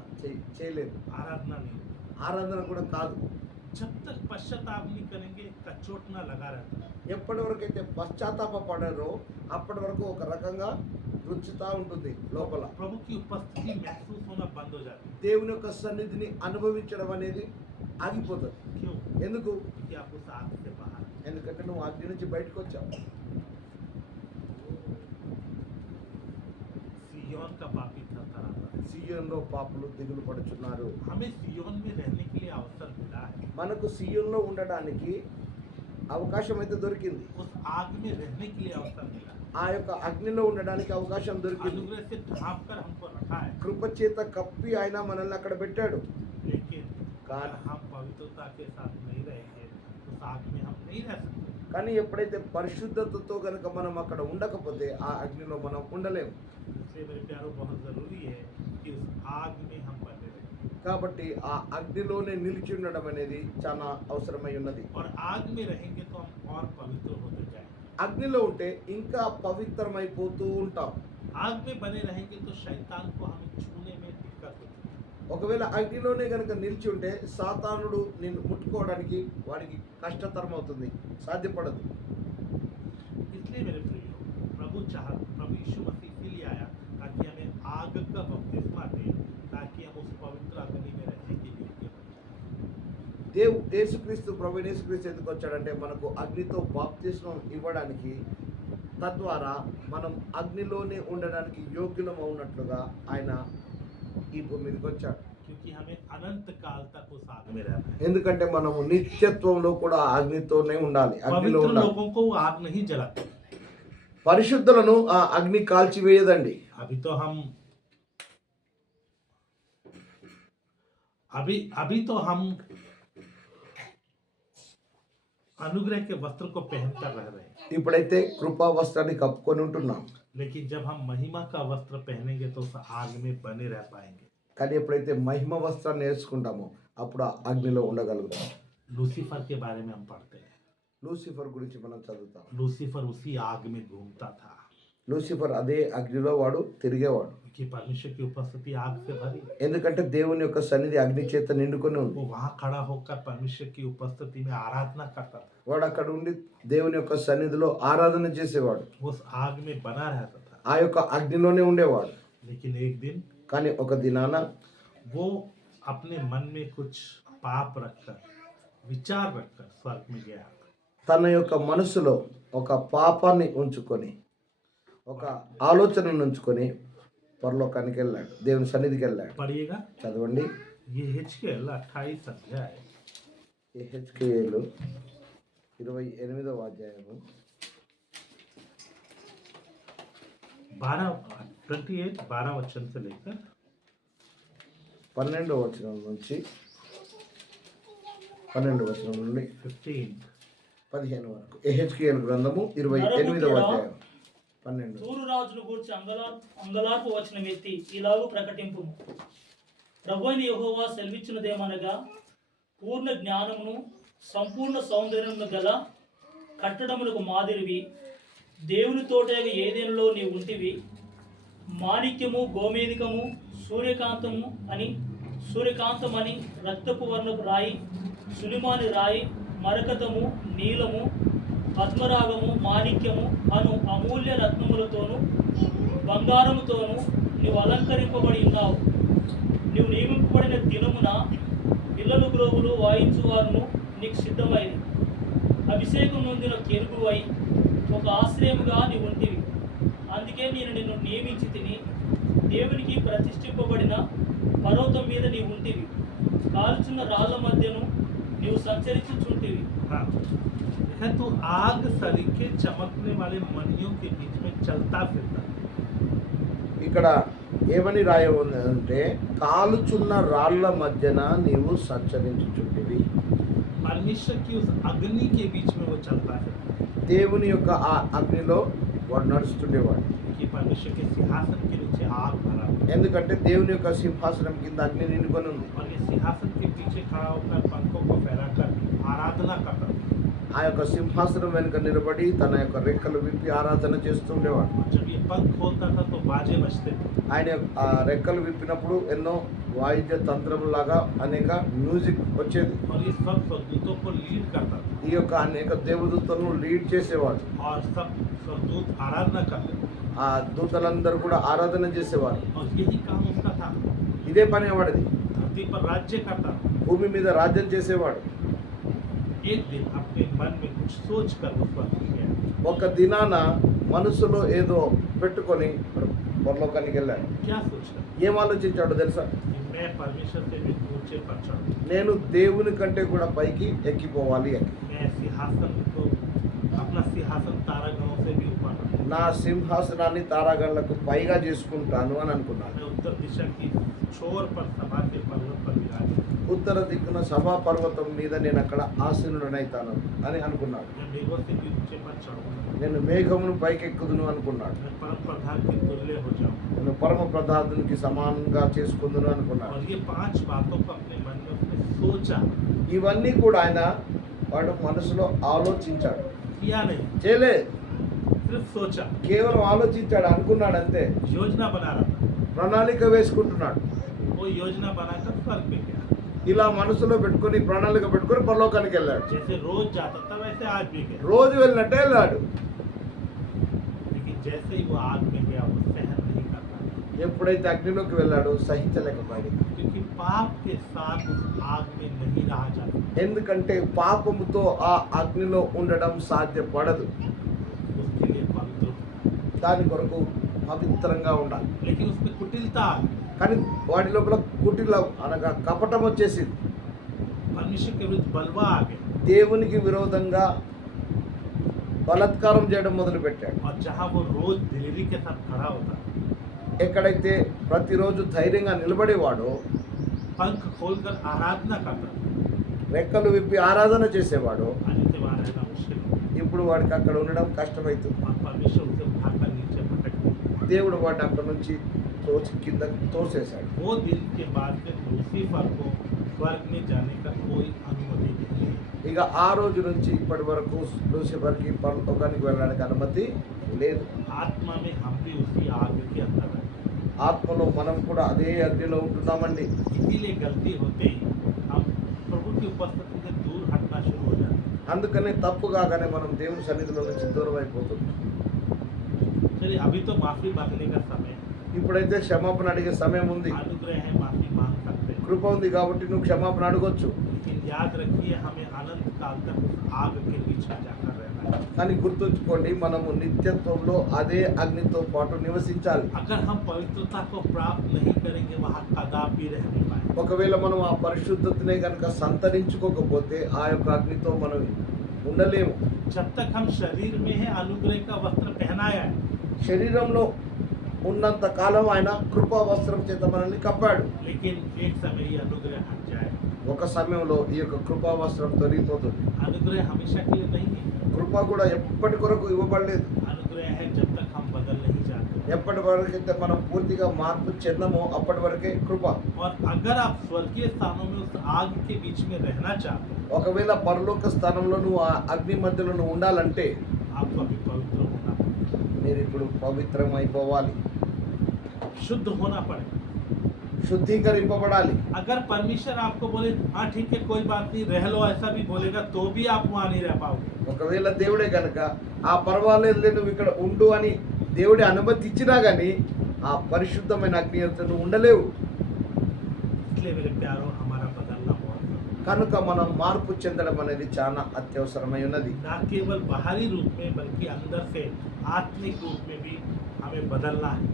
చేయలేదు, आराधना नहीं होता। ఆరాధన కూడా కాదు. जब तक पश्चाताप नहीं करेंगे कचोटना लगा रहता है। ఎప్పటి వరకు అయితే పశ్చాత్తాప పడారో అప్పటి వరకు ఒక రకంగా రుచుతా ఉంటుంది లోపల. प्रभु की उपस्थिति महसूस होना बंद हो जाती దేవుని యొక్క సన్నిధిని అనుభవించడం అనేది ఆగిపోతుంది. है। क्यों? ఎందుకు? क्योंकि आप उस आग से बाहर हैं। ఎందుకంటే నువ్వు అగ్ని నుంచి బయటకు వచ్చావు. सिय्योन का पापी थरथराता है। సియోన్లో పాపులు దిగులు పడుచున్నారు. हमें सिय्योन में रहने के लिए अवसर मिला है, మనకు సియోన్లో ఉండడానికి అవకాశం అయితే దొరికింది. उस आग में रहने के लिए अवसर मिला है। ఆ యొక్క అగ్నిలో ఉండడానికి అవకాశం దొరికింది. अनुग्रह से ढांप कर हमको रखा है। కృప చేత కప్పి ఆయన మనల్ని అక్కడ పెట్టాడు. लेकिन कान- अगर हम पवित्रता के साथ नहीं रहेंगे उस आग में हम नहीं रह सकते। కానీ ఎప్పుడైతే పరిశుద్ధతతో కనుక మనం అక్కడ ఉండకపోతే ఆ అగ్నిలో మనం ఉండలేము. इसलिए मेरे प्यारों बहुत ज़रूरी है कि उस आग में हम बने रहें కాబట్టి ఆ అగ్నిలోనే నిలిచి ఉండడం అనేది చాలా అవసరమై ఉన్నది. और आग में रहेंगे तो हम और पवित्र होते जाएंगे। అగ్నిలో ఉంటే ఇంకా పవిత్రమైపోతూ ఉంటాం. आग में बने रहेंगे तो शैतान को हमें छूने में दिक्कत होती है। ఒకవేళ అగ్నిలోనే కనుక నిలిచి ఉంటే సాతానుడు నిన్ను ముట్టుకోవడానికి వాడికి కష్టతరం అవుతుంది, సాధ్యపడదు. इसलिए मेरे प्रियो प्रभु यीशु मसीह इसीलिए आया ताकि हमें आग का बपतिस्मा दे, ताकि हम उस पवित्र अग्नि में रहने के योग्य बने। యేసుక్రీస్తు ప్రభు యేసుక్రీస్తు ఎందుకు వచ్చాడంటే మనకు అగ్నితో బాప్తిస్మం ఇవ్వడానికి, తద్వారా మనం అగ్నిలోనే ఉండడానికి యోగ్యులం ఉన్నట్లుగా ఆయన ఈ భూమి మీదకి వచ్చాడు. क्योंकि हमें अनंत काल तक उस आग में रहना है। ఎందుకంటే మనము నిత్యత్వంలో కూడా ఆ అగ్నితోనే ఉండాలి, అగ్నిలో पवित्र ఉండాలి. लोगों को वो आग नहीं जलाती। పరిశుద్ధులను ఆ అగ్ని కాల్చివేయదండి. अभी तो हम अनुग्रह के वस्त्र को पहनकर रह रहे हैं, ఇప్పుడైతే కృపా వస్త్రాన్ని కప్పుకొని ఉంటున్నాం. लेकिन जब हम महिमा का वस्त्र पहनेंगे तो उस आग में बने रह पाएंगे। కానీ ఎప్పుడైతే మహిమ వస్త్రాన్ని వేసుకుంటామో అప్పుడు ఆ అగ్నిలో ఉండగలుగుతాం. लूसीफर के बारे में हम पढ़ते हैं। లూసిఫర్ గురించి మనం చదువుతాం. लूसीफर उसी आग में घूमता था లూసిఫర్ అదే అగ్నిలో వాడు తిరిగేవాడు. कि परमेश्वर की उपस्थिति आग से भरी। ఎందుకంటే దేవుని యొక్క సన్నిధి అగ్ని చేత నిండుకొని ఉంది. वो वहां खड़ा होकर परमेश्वर की उपस्थिति में आराधना करता था। వాడు అక్కడ ఉండి దేవుని యొక్క సన్నిధిలో ఆరాధన చేసేవాడు. वो उस आग में बना रहता था। ఆ యొక్క అగ్నిలోనే ఉండేవాడు. लेकिन एक दिन కానీ ఒక దినాన वो अपने मन में कुछ पाप रखकर, विचार रखकर स्वर्ग में गया। తన యొక్క మనసులో ఒక పాపాన్ని ఉంచుకొని ఒక ఆలోచనను ఉంచుకొని పరలోకానికి వెళ్ళాడు, దేవుని సన్నిధికి వెళ్ళాడు. पढ़िएगा, చదవండి. ये हिजकिय्याह 28 अध्याय యెహెజ్కేలు 28వ అధ్యాయము 12 वचन से लेकर 12వ వచనం నుంచి 12వ వచనం నుండి 15 వరకు. యెహెజ్కేలు గ్రంథము 28వ అధ్యాయం 12. తూరు రాజును గూర్చి అంగలార్పు వచనం ఎత్తి ఇలాగూ ప్రకటింపు. ప్రభువైన యెహోవా సెలవిచ్చినదేమనగా, పూర్ణ జ్ఞానమును సంపూర్ణ సౌందర్యమును గల కట్టడములకు మాదిరివి దేవుని తోటగా ఏదేనులో నీ ఉంటివి. మాణిక్యము, గోమేధికము, సూర్యకాంతం అని రక్తపు వర్ణపు రాయి, సులిమాని రాయి, మరకతము, నీలము, పద్మరాగము, మాణిక్యము అను అమూల్య రత్నములతోనూ బంగారముతోనూ నీవు అలంకరింపబడి ఉన్నావు. నీవు నియమింపబడిన దినమున పిల్లలు గ్రోవులు వాయించువారును నీకు సిద్ధమైంది. అభిషేకం నొందిన కెరుగువై ఒక ఆశ్రయముగా నీ ఉంటివి. అందుకే నేను నిన్ను నియమించి తిని దేవునికి ప్రతిష్ఠింపబడిన పర్వతం మీద నీ ఉంటివి. కాల్చున్న రాళ్ల మధ్యను నీవు సంచరించుచుంటివి. हाँ, है तो आग सरीखे चमकने वाले मणियों के बीच में चलता फिरता। ఇక్కడ ఏమని రాయవుందంటే, కాలుచున్న రాళ్ల మధ్యన నీవు సంచరించుచుంటివి. परमेश्वर की उस अग्नि के बीच में वो चलता है దేవుని యొక్క ఆ అగ్నిలో వాడు నడుస్తుండేవాడు. कि परमेश्वर के सिंहासन के नीचे आग भरा हुआ है। ఎందుకంటే దేవుని యొక్క సింహాసనం కింద అగ్ని నిండుకొని ఉంది. और ये सिंहासन के पीछे खड़ा होकर पंखों को फैलाकर आराधना करता था। ఆ యొక్క సింహాసనం వెనుక నిలబడి తన యొక్క రెక్కలు విప్పి ఆరాధన చేస్తుండేవాడు. और जब ये पंख खोलता था तो बाजे बजते थे। ఆయన ఆ రెక్కలు విప్పినప్పుడు ఎన్నో వాయిద్య తంత్రములాగా అనేక మ్యూజిక్ వచ్చేది. और ये सब स्वर्गदूतों को लीड करता था ఈ యొక్క అనేక దేవదూతలను లీడ్ చేసేవాడు. और सब स्वर्गदूत आराधना करते थे। ఆ దూతలందరూ కూడా ఆరాధన చేసేవారు. और यही काम उसका था। ఇదే పని వాడిది. धरती पर राज्य करता था। భూమి మీద రాజ్యం చేసేవాడు. एक दिन अपने मन में कुछ सोच कर उस पर गया। ఒక దినాన మనసులో ఏదో పెట్టుకొని పరలోకానికి వెళ్ళాడు. क्या सोचा ఏం ఆలోచించాడో తెలుసా? कि मैं परमेश्वर से भी ऊंचे पर चढ़ूं। నేను దేవుని కంటే కూడా పైకి ఎక్కిపోవాలి అని. मैं सिंहासन को अपना सिंहासन तारागणों से भी ऊपर रखूं। నా సింహాసనాన్ని తారాగణలకు పైగా చేసుకుంటాను అని అనుకున్నాను. मैं उत्तर दिशा की छोर पर सभा के पर्वत पर विराज। ఉత్తర దిక్కున సభా పర్వతం మీద నేను అక్కడ ఆసీనుడనైతాను అని అనుకున్నాడు. मैं मेघों से भी ऊंचे पर चढ़ूंगा। నేను మేఘమును పైకెక్కుదును అనుకున్నాడు. मैं परम प्रधान के तुल्य हो जाऊं। నేను పరమ ప్రధానునికి సమానంగా చేసుకుందును అనుకున్నాడు. और ये 5 बातों को अपने मन में उसने सोचा, ఇవన్నీ కూడా ఆయన వాడు మనసులో ఆలోచించాడు. किया नहीं, చేయలే, सिर्फ सोचा। కేవలం ఆలోచించాడు, అనుకున్నాడు అంతే. योजना बना रहा था। ప్రణాళిక వేసుకుంటున్నాడు. वो योजना बनाकर स्वर्ग में गया। ఇలా మనసులో పెట్టుకొని ప్రణాళిక పెట్టుకొని పరలోకానికి వెళ్ళాడు. जैसे रोज जाता था वैसे आज भी गया। రోజు వెళ్ళినట్టే వెళ్ళాడు. लेकिन जैसे ही वो आग में गया वो सहन नहीं कर पाया, ఎప్పుడైతే అగ్నిలోకి వెళ్ళాడో సహించలేకపోయాడు. क्योंकि पाप के साथ उस आग में नहीं रहा जाता। ఎందుకంటే పాపముతో ఆ అగ్నిలో ఉండడం సాధ్యపడదు. उसके लिए पवित्र, దాని కొరకు పవిత్రంగా ఉండాలి. लेकिन उसमें कुटिलता आ गई। కానీ వాడి లోపల కుటిల అనగా కపటం వచ్చేసింది. परमेश्वर के विरुद्ध बलवा आ गया। దేవునికి విరోధంగా బలాత్కారం చేయడం మొదలుపెట్టాడు. और जहाँ वो रोज दिलेरी के साथ खड़ा होता, ఎక్కడైతే ప్రతిరోజు ధైర్యంగా నిలబడేవాడో, पंख खोलकर आराधना करता, రెక్కలు విప్పి ఆరాధన చేసేవాడో, आज से वहाँ रहना मुश्किल हो। ఇప్పుడు వాడికి అక్కడ ఉండడం కష్టమవుతుంది. और परमेश्वर उसे उठाकर नीचे पटक दिया। దేవుడు వాడిని అక్కడ నుంచి తోసి కింద తోసేశాడు. वो दिन के बाद में लूसीफर को स्वर्ग में जाने का कोई अनुमति नहीं है। ఇక ఆ రోజు నుంచి ఇప్పటి వరకు లూసిఫర్కి పరలోకానికి వెళ్ళడానికి అనుమతి లేదు. आत्मा में हम भी उसी आग के अंदर हैं। ఆత్మలో మనం కూడా అదే అగ్నిలో ఉంటున్నామండి. इसीलिए गलती होते ही हम प्रभु की उपस्थिति से दूर हटना शुरू हो जाते हैं। అందుకనే తప్పు కాగానే మనం దేవుని సన్నిధిలో నుంచి దూరం అయిపోతున్నాం. चलिए अभी तो माफी मांगने का समय है। ఇప్పుడైతే క్షమాపణ అడిగే సమయం ఉంది. अनुग्रह है, माफी मांग सकते हैं। కృప ఉంది కాబట్టి నువ్వు క్షమాపణ అడగొచ్చు. लेकिन याद रखिए हमें अनंत काल तक उस आग के बीच में जाकर रहना है। కానీ గుర్తుంచుకోండి, మనము నిత్యత్వంలో అదే అగ్నితో పాటు నివసించాలి. अगर हम पवित्रता को प्राप्त नहीं करेंगे वहाँ कदापि रह नहीं पाएंगे। ఒకవేళ మనం ఆ పరిశుద్ధతనే కనుక సంతరించుకోకపోతే ఆ యొక్క అగ్నితో మనం ఉండలేము. जब तक हम शरीर में है अनुग्रह का वस्त्र पहनाया है, శరీరంలో ఉన్నంత కాలం ఆయన కృపా వస్త్రం చేత మనల్ని కప్పాడు. लेकिन एक समय ये अनुग्रह हट जाएगा। ఒక సమయంలో ఈ యొక్క కృపా వస్త్రం తొలగిపోతుంది. अनुग्रह हमेशा के लिए नहीं है। కృప కూడా ఎప్పటి కొరకు ఇవ్వబడలేదు. अनुग्रह है जब तक हम बदल नहीं जाते। ఎప్పటి వరకైతే మనం పూర్తిగా మార్పు చెందమో అప్పటి వరకే కృప. और अगर आप स्वर्गीय स्थानों में उस आग के बीच में रहना चाहते हैं, ఒకవేళ పరలోక స్థానంలో నువ్వు ఆ అగ్ని మధ్యలో నువ్వు ఉండాలంటే आपको अभी पवित्र होना पड़ेगा, మీరు ఇప్పుడు పవిత్రం అయిపోవాలి, शुद्ध होना पड़ेगा। శుద్ధీకరింపబడాలి. अगर परमेश्वर आपको बोले हाँ ठीक है कोई बात नहीं रह लो, ऐसा भी बोलेगा तो भी आप वहाँ नहीं रह पाओगे। ఒకవేళ దేవుడే కనుక ఆ పర్వాలేదులే నువ్వు ఇక్కడ ఉండు అని దేవుడి అనుమతి ఇచ్చినా కానీ ఆ పరిశుద్ధమైన అగ్నితో నువ్వు ఉండలేవు. इसलिए मेरे प्यारों हमारा बदलना बहुत जरूरी है। కనుక మనం మార్పు చెందడం అనేది చాలా అత్యవసరమై ఉన్నది. ना केवल बाहरी रूप में बल्कि अंदर से आत्मिक रूप में भी हमें बदलना है।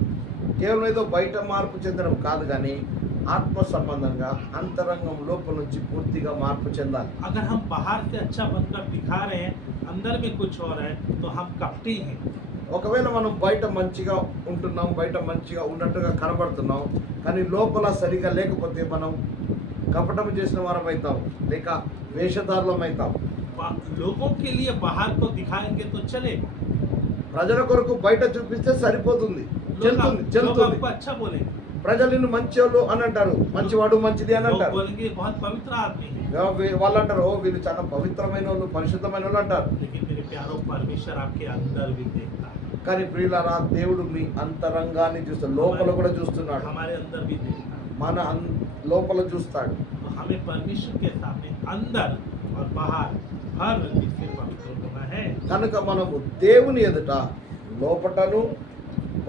కేవలం ఏదో బయట మార్పు చెందడం కాదు కానీ ఆత్మ సంబంధంగా అంతరంగం లోపల నుంచి పూర్తిగా మార్పు చెందాలి. अगर हम बाहर से अच्छा बनकर दिखा रहे हैं अंदर में कुछ और है तो हम कपटी हैं। ఒకవేళ మనం బయట మంచిగా ఉంటున్నాం, బయట మంచిగా ఉన్నట్టుగా కనబడుతున్నాం, కానీ లోపల సరిగా లేకపోతే మనం కపటం చేసిన వారం అవుతాం, లేక వేషధారులం అవుతాం. लोगों के लिए बाहर को दिखाएंगे तो चले, ప్రజల కొరకు బయట చూపిస్తే సరిపోతుంది, చెల్లుతుంది लोग చెల్లుతుంది. आपको अच्छा बोलेंगे, ప్రజలు నిన్ను మంచివాళ్ళు అని అంటారు, మంచివాడు మంచిది అని लोग అంటారు. बोलेंगे बहुत पवित्र आदमी है। వాళ్ళు అంటారు ఓ వీళ్ళు చాలా పవిత్రమైన వాళ్ళు, పరిశుద్ధమైన వాళ్ళు అంటారు. लेकिन मेरे प्यारों परमेश्वर आपके अंदर भी देखता है, కానీ ప్రియులారా, దేవుడు మీ అంతరంగాన్ని చూస్తాడు, లోపల కూడా చూస్తున్నాడు. हमारे अंदर भी देखता है। మన లోపల చూస్తాడు. तो हमें परमेश्वर के सामने अंदर और बाहर हर रीति से पवित्र होना है। కనుక మనము దేవుని ఎదుట లోపటను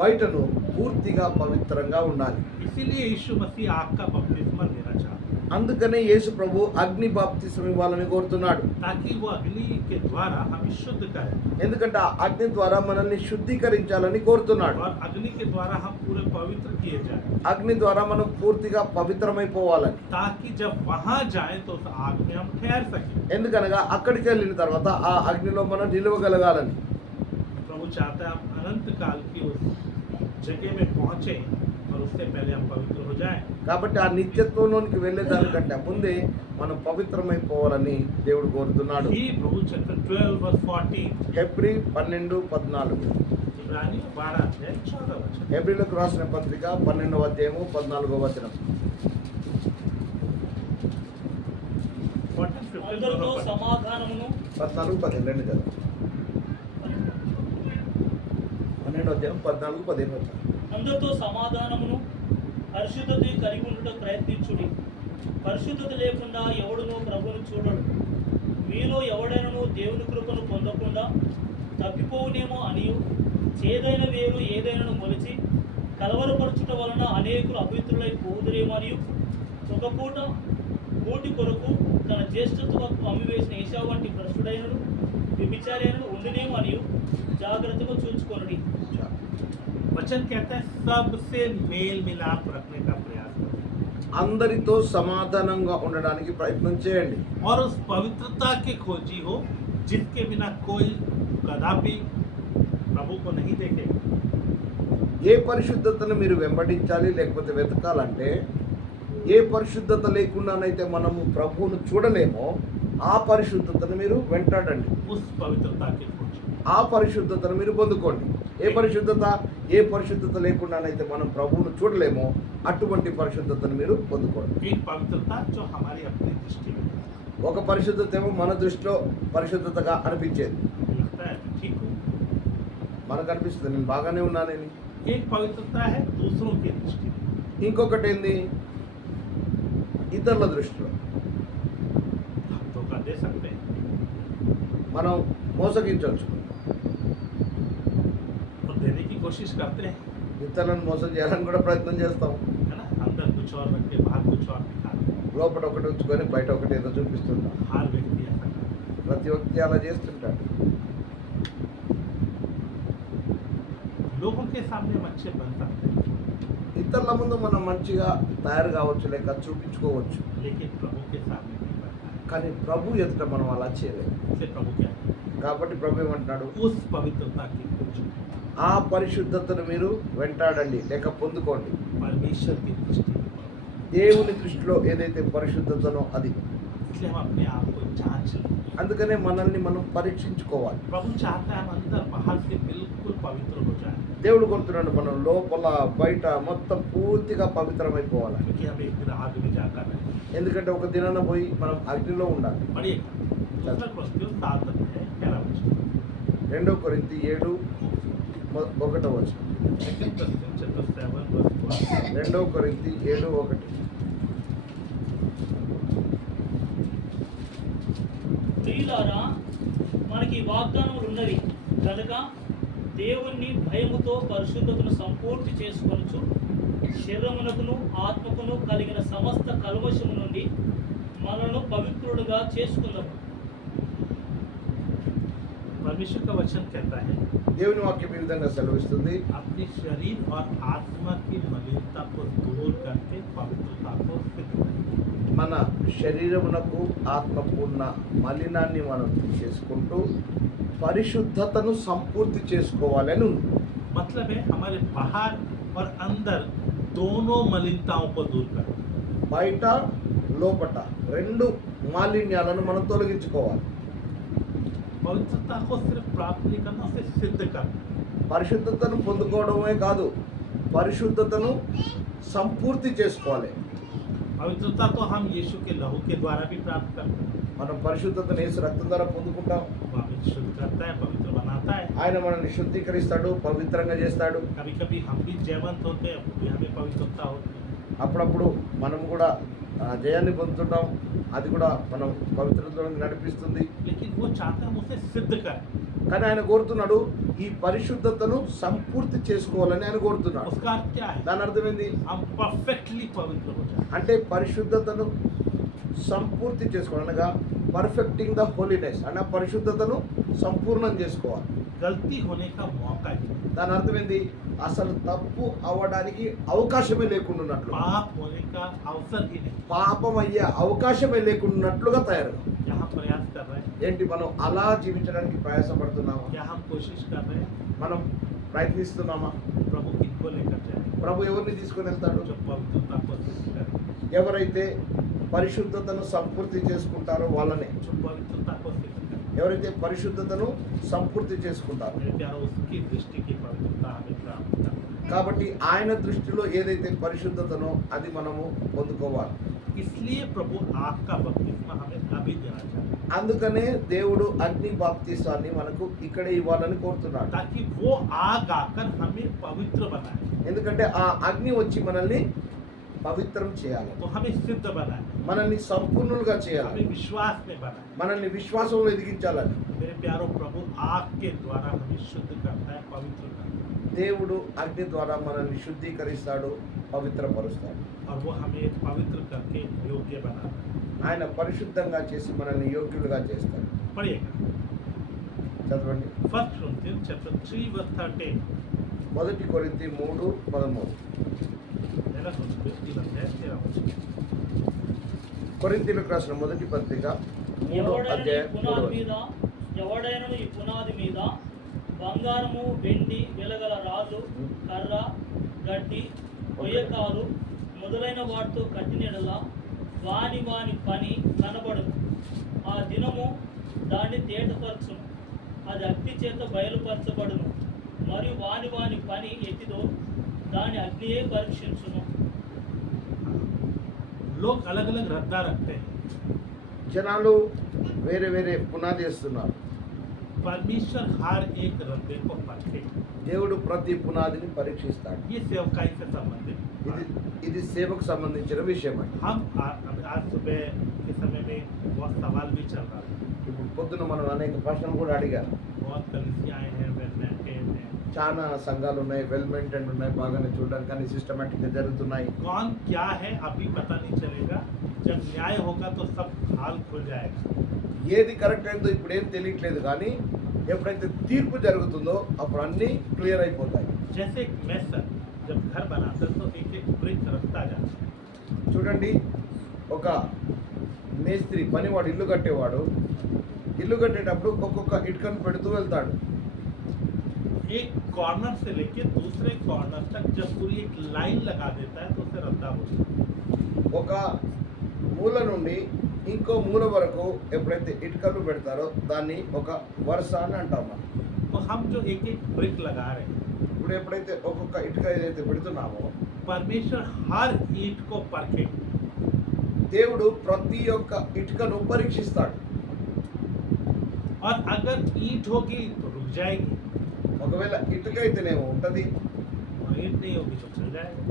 బయటను పూర్తిగా పవిత్రంగా ఉండాలి. इसीलिए यीशु मसीह आग का बपतिस्मा देना चाहते हैं, అందుకనే యేసు ప్రభు అగ్ని బాప్తిస్మం ఇవ్వాలని కోరుతున్నాడు. ताकि वो अग्नि के द्वारा हमें शुद्ध करे ఎందుకంటే ఆ అగ్ని ద్వారా మనల్ని శుద్ధీకరించాలని కోరుతున్నాడు. और अग्नि के द्वारा हम पूरे पवित्र किए जाए, అగ్ని ద్వారా మనం పూర్తిగా పవిత్రమైపోవాలని. ताकि जब वहां जाए तो उस आग में हम ठहर सकें। ఎందుకనగా అక్కడికి వెళ్ళిన తర్వాత ఆ అగ్నిలో మనం నిలవగలగాలని. प्रभु चाहता है हम अनंत काल की उस जगह में पहुंचे और उससे पहले हम पवित्र हो जाएं। కాబట్టి ఆ నిత్యత్వంలోనికి వెళ్ళేదానికంటే ముందే మనం పవిత్రమైపోవాలని దేవుడు కోరుతున్నాడు. Hebrew chapter 12 verse 14, Hebrew 12:14. इब्रानी 12 अध्याय 14 वचन। హెబ్రీలకు రాసిన పత్రిక 12వ అధ్యాయము 14వ వచనం. 14, 15 అందరితో दोनों पढ़ें। సమాధానమును 14:15 చదువు. 12వ అధ్యాయం 14-15 వచనం. అందరితో సమాధానమును పరిశుద్ధత కలిగి ఉండుట ప్రయత్నించుడి. పరిశుద్ధత లేకుండా ఎవడునూ ప్రభువును చూడడు. మీలో ఎవడైనను దేవుని కృపను పొందకుండా తప్పిపోవునేమో అనియు, చేదైన వేరు ఏదైనాను మొలిచి కలవరపరచుట వలన అనేకులు అపవిత్రులై పోదురేమో అనియు, ఒక పూట కోటి కొరకు తన జ్యేష్ఠత్వకు అమ్మివేసిన ఏశావు వంటి భ్రష్టుడైనను వ్యభిచారైనను ఉండునేమో అనియు జాగ్రత్తగా చూచుకొనుడి. वचन कहता है सबसे मेल मिलाप रखने का प्रयास करो అందరితో సమాధానంగా ఉండడానికి ప్రయత్నం చేయండి. और उस पवित्रता के खोजी हो जिसके बिना कोई कदापि प्रभु को नहीं देखेगा। ఏ పరిశుద్ధతను మీరు వెంబడించాలి లేకపోతే వెతకాలంటే, ఏ పరిశుద్ధత లేకుండానైతే మనము ప్రభువును చూడలేమో ఆ పరిశుద్ధతను మీరు వెంటాడండి, उस पवित्रता के खोजी। ఆ పరిశుద్ధతను మీరు పొందుకోండి. ఏ పరిశుద్ధత? ఏ పరిశుద్ధత లేకుండానైతే మనం ప్రభువును చూడలేమో అటువంటి పరిశుద్ధతను మీరు పొందుకోండి. एक पवित्रता जो हमारी अपनी दृष्टि में ఒక పరిశుద్ధత ఏమో మన దృష్టిలో పరిశుద్ధతగా అనిపించేది, लगता है मैं ठीक हूँ। మనకు అనిపిస్తుంది నేను బాగానే ఉన్నానని. एक पवित्रता है दूसरों की दृष्टि में। ఇంకొకటి ఏంది? ఇతరుల దృష్టిలో हम धोखा दे सकते हैं మనం మోసగించవచ్చు, और देने की कोशिश करते हैं, ఇతరులను మోసం చేయాలని కూడా ప్రయత్నం చేస్తాం. है ना। अंदर कुछ और रख के बाहर कुछ और दिखाते हैं। లోపల ఒకటి ఉంచుకొని బయట ఒకటి ఏదో చూపిస్తుంటాం. हर व्यक्ति ऐसा करता है। ప్రతి వ్యక్తి అలా చేస్తుంటాడు. लोगों के सामने हम अच्छे बन सकते हैं, ఇతరుల ముందు మనం మంచిగా తయారు కావచ్చు, లేక చూపించుకోవచ్చు, लेकिन प्रभु के सामने नहीं बनता है। కానీ ప్రభు ఎదుట మనం అలా చేయలేము. इससे प्रभु क्या है? కాబట్టి ప్రభు ఏమంటున్నాడు? उस पवित्रता की खोज ఆ పరిశుద్ధతను మీరు వెంటాడండి లేక పొందుకోండి. परमेश्वर की दृष्टि में। దేవుని దృష్టిలో ఏదైతే పరిశుద్ధతనో అది. इसलिए हम अपने आप को जांच लें। అందుకనే మనల్ని మనం పరీక్షించుకోవాలి. प्रभु चाहता है हम अंदर बाहर से बिल्कुल पवित्र हो जाए, దేవుడు కోరుతున్నాడు మనం లోపల బయట మొత్తం పూర్తిగా పవిత్రమైపోవాలి. क्योंकि हम एक दिन आग में जाकर रहेंगे। ఎందుకంటే ఒక దినాన పోయి మనం అగ్నిలో ఉండాలి. पढ़िएगा दूसरा Corinthians 7 अध्याय 11 वचन। 2 కొరింథీ 7:1. Second Corinthians chapter 7 verse 1। 2 కొరింథీ 7:1. ప్రియులారా, మనకి వాగ్దానములు ఉన్నవి కనుక దేవుణ్ణి భయముతో పరిశుద్ధతను సంపూర్తి చేసుకొనుచు శరీరమునకును ఆత్మకును కలిగిన సమస్త కల్మషము నుండి మనను పవిత్రులుగా చేసుకుందాము. परमेश्वर का वचन कहता है దేవుని వాక్యం ఈ విధంగా సెలవిస్తుంది. अपने शरीर और आत्मा की मलिनता को दूर करके पवित्रता को सिद्ध करें। మన శరీరమునకు ఆత్మకు ఉన్న మలినాన్ని మనం తీసేసుకుంటూ పరిశుద్ధతను సంపూర్తి చేసుకోవాలని ఉంది. मतलब है हमारे बाहर और अंदर दोनों मलिनताओं को दूर करें। బయట లోపట రెండు మాలిన్యాలను మనం తొలగించుకోవాలి. पवित्रता को सिर्फ प्राप्त नहीं करना, उसे सिद्ध करना। పరిశుద్ధతను పొందుకోవడమే కాదు, పరిశుద్ధతను సంపూర్తి చేసుకోవాలి. पवित्रता तो हम यीशु के लहू के द्वारा भी प्राप्त करते हैं। మనం పరిశుద్ధతను యేసు రక్తం ద్వారా పొందుకుంటాం. वो हमें शुद्ध करता है, पवित्र बनाता है। ఆయన మనల్ని శుద్ధీకరిస్తాడు, పవిత్రంగా చేస్తాడు. कभी कभी हम भी जयवंत होते हैं, वो भी हमें पवित्रता होती है। అప్పుడప్పుడు మనం కూడా జయాన్ని పొందుతుంటాం, అది కూడా మనం పవిత్రతలో నడిపిస్తుంది. लेकिन वो चाहता है हम उसे सिद्ध करें। కానీ ఆయన కోరుతున్నాడు ఈ పరిశుద్ధతను సంపూర్తి చేసుకోవాలని ఆయన కోరుతున్నాడు. उसका अर्थ क्या है? దాని అర్థం ఏంది? हम परफेक्टली पवित्र हो जाए। అంటే పరిశుద్ధతను సంపూర్తి చేసుకోవాలి అనగా పర్ఫెక్టింగ్ ద హోలీనెస్ అన్న పరిశుద్ధతను సంపూర్ణం చేసుకోవాలి. गलती होने का मौका ही नहीं, దాని అర్థం ఏంది? అసలు తప్పు అవ్వడానికి అవకాశమే లేకుండా ఉన్నట్లు, पाप होने का अवसर ही नहीं। పాపం అయ్యే అవకాశమే లేకున్నట్లుగా తయారు. क्या हम प्रयास कर रहे हैं? ఏంటి మనం అలా జీవించడానికి ప్రయాసపడుతున్నామా? क्या हम कोशिश कर रहे हैं? మనం ప్రయత్నిస్తున్నామా? प्रभु किनको लेकर जाए? ప్రభు ఎవరిని తీసుకొని వెళ్తాడు? जो पवित्रता को सिद्ध करे, ఎవరైతే పరిశుద్ధతను సంపూర్తి చేసుకుంటారో వాళ్ళనే. जो पवित्रता को सिद्ध करे। ఎవరైతే పరిశుద్ధతను సంపూర్తి చేసుకుంటారో. मेरे प्यारों, उसकी दृष्टि की पवित्रता हमें प्राप्त करनी है। కాబట్టి ఆయన దృష్టిలో ఏదైతే పరిశుద్ధతనో అది మనము పొందుకోవాలి. इसलिए प्रभु आग का बपतिस्मा हमें अभी देना चाहते हैं, అందుకనే దేవుడు అగ్ని బాప్తిస్వాన్ని మనకు ఇక్కడే ఇవ్వాలని కోరుతున్నాడు. ताकि वो आग आकर हमें पवित्र बनाए, ఎందుకంటే ఆ అగ్ని వచ్చి మనల్ని పవిత్రం చేయాలి, तो हमें सिद्ध बनाए, మనల్ని సంపూర్ణులుగా చేయాలి, हमें विश्वास में बनाए। మనల్ని విశ్వాసంలో ఎదిగించాలని. मेरे प्यारों, प्रभु आग के द्वारा हमें शुद्ध करता है, पवित्र करता है, దేవుడు అగ్ని ద్వారా మనల్ని శుద్ధీకరిస్తాడు, పవిత్రపరుస్తాడు. और वो हमें पवित्र करके योग्य बनाता है। ఆయన పరిశుద్ధంగా చేసి మనల్ని యోగ్యులుగా చేస్తాడు. पढ़िएगा చదవండి. 1 Corinthians chapter 3 verse 13। 1 కొరింథీ 3:13. मेरा दोस्तों की बात है, तेरा वचन। కొరింథీయులకు రాసిన మొదటి పత్రిక 3వ ఎవడైనా ఈ అధ్యాయం పునాది 3వ మీద ఎవడైనా ఈ పునాది మీద బంగారము వెండి వెలగల రాళ్ళు కర్ర గడ్డి కొయ్యకాలు మొదలైన వాటితో కట్టిన యెడల వాని పని కనబడును. ఆ దినము దాన్ని తేటపరచును, అది అగ్ని చేత బయలుపరచబడును. మరియు వాని వాని పని ఎట్టిదో దాని అగ్నియే పరీక్షించును. लोग अलग अलग रद्दा रखते हैं. జనాలు వేరే వేరే పునాది వేస్తున్నారు. परमेश्वर हर एक रद्दे को परखे. దేవుడు ప్రతి పునాదిని పరీక్షిస్తాడు. ये सेवकाई से संबंधित. ఇది సేవకు సంబంధించిన విషయం అండి. हम आज सुबह के समय में बहुत सवाल भी चल रहा था. ఇప్పుడు పొద్దున మనం అనేక ప్రశ్నలు కూడా అడిగారు. बहुत कलिसियाएं हैं, वेल मेंटेन्ड हैं. చాలా సంఘాలు ఉన్నాయి, వెల్ మెయింటైన్ ఉన్నాయి, బాగానే చూడడానికి అన్ని సిస్టమేటిక్గా జరుగుతున్నాయి. कौन क्या है अभी पता नहीं चलेगा. जब न्याय होगा तो सब हाल खुल जाएगा. ఏది కరెక్ట్ అయిందో ఇప్పుడు ఏం తెలియట్లేదు, కానీ ఎప్పుడైతే తీర్పు జరుగుతుందో అప్పుడు అన్నీ క్లియర్ అయిపోతాయి. जैसे एक मेसर जब घर बनाता है तो एक एक ब्रिक रखता जाता है. చూడండి, ఒక మేస్త్రి పనివాడు ఇల్లు కట్టేవాడు ఇల్లు కట్టేటప్పుడు ఒక్కొక్క ఇటుకను పెడుతూ వెళ్తాడు. एक कॉर्नर से लेके दूसरे कॉर्नर तक जब पूरी एक लाइन लगा देता है तो उसे रद्दा बोलते हैं. ఒక మూల నుండి ఇంకో మూల వరకు ఎప్పుడైతే ఇటుకలు పెడతారో దాన్ని ఒక వరుస అని అంటాం మనం. तो हम जो एक एक ब्रिक लगा रहे हैं, ఇప్పుడు ఎప్పుడైతే ఒక్కొక్క ఇటుక ఏదైతే పెడుతున్నామో परमेश्वर हर ईंट को परखे. దేవుడు ప్రతి ఒక్క ఇటుకను పరీక్షిస్తాడు. और अगर ईंट होगी तो रुक जाएगी, ఒకవేళ ఇటుక అయితేనేమో ఉంటుంది, और ईंट नहीं होगी तो चल जाएगा.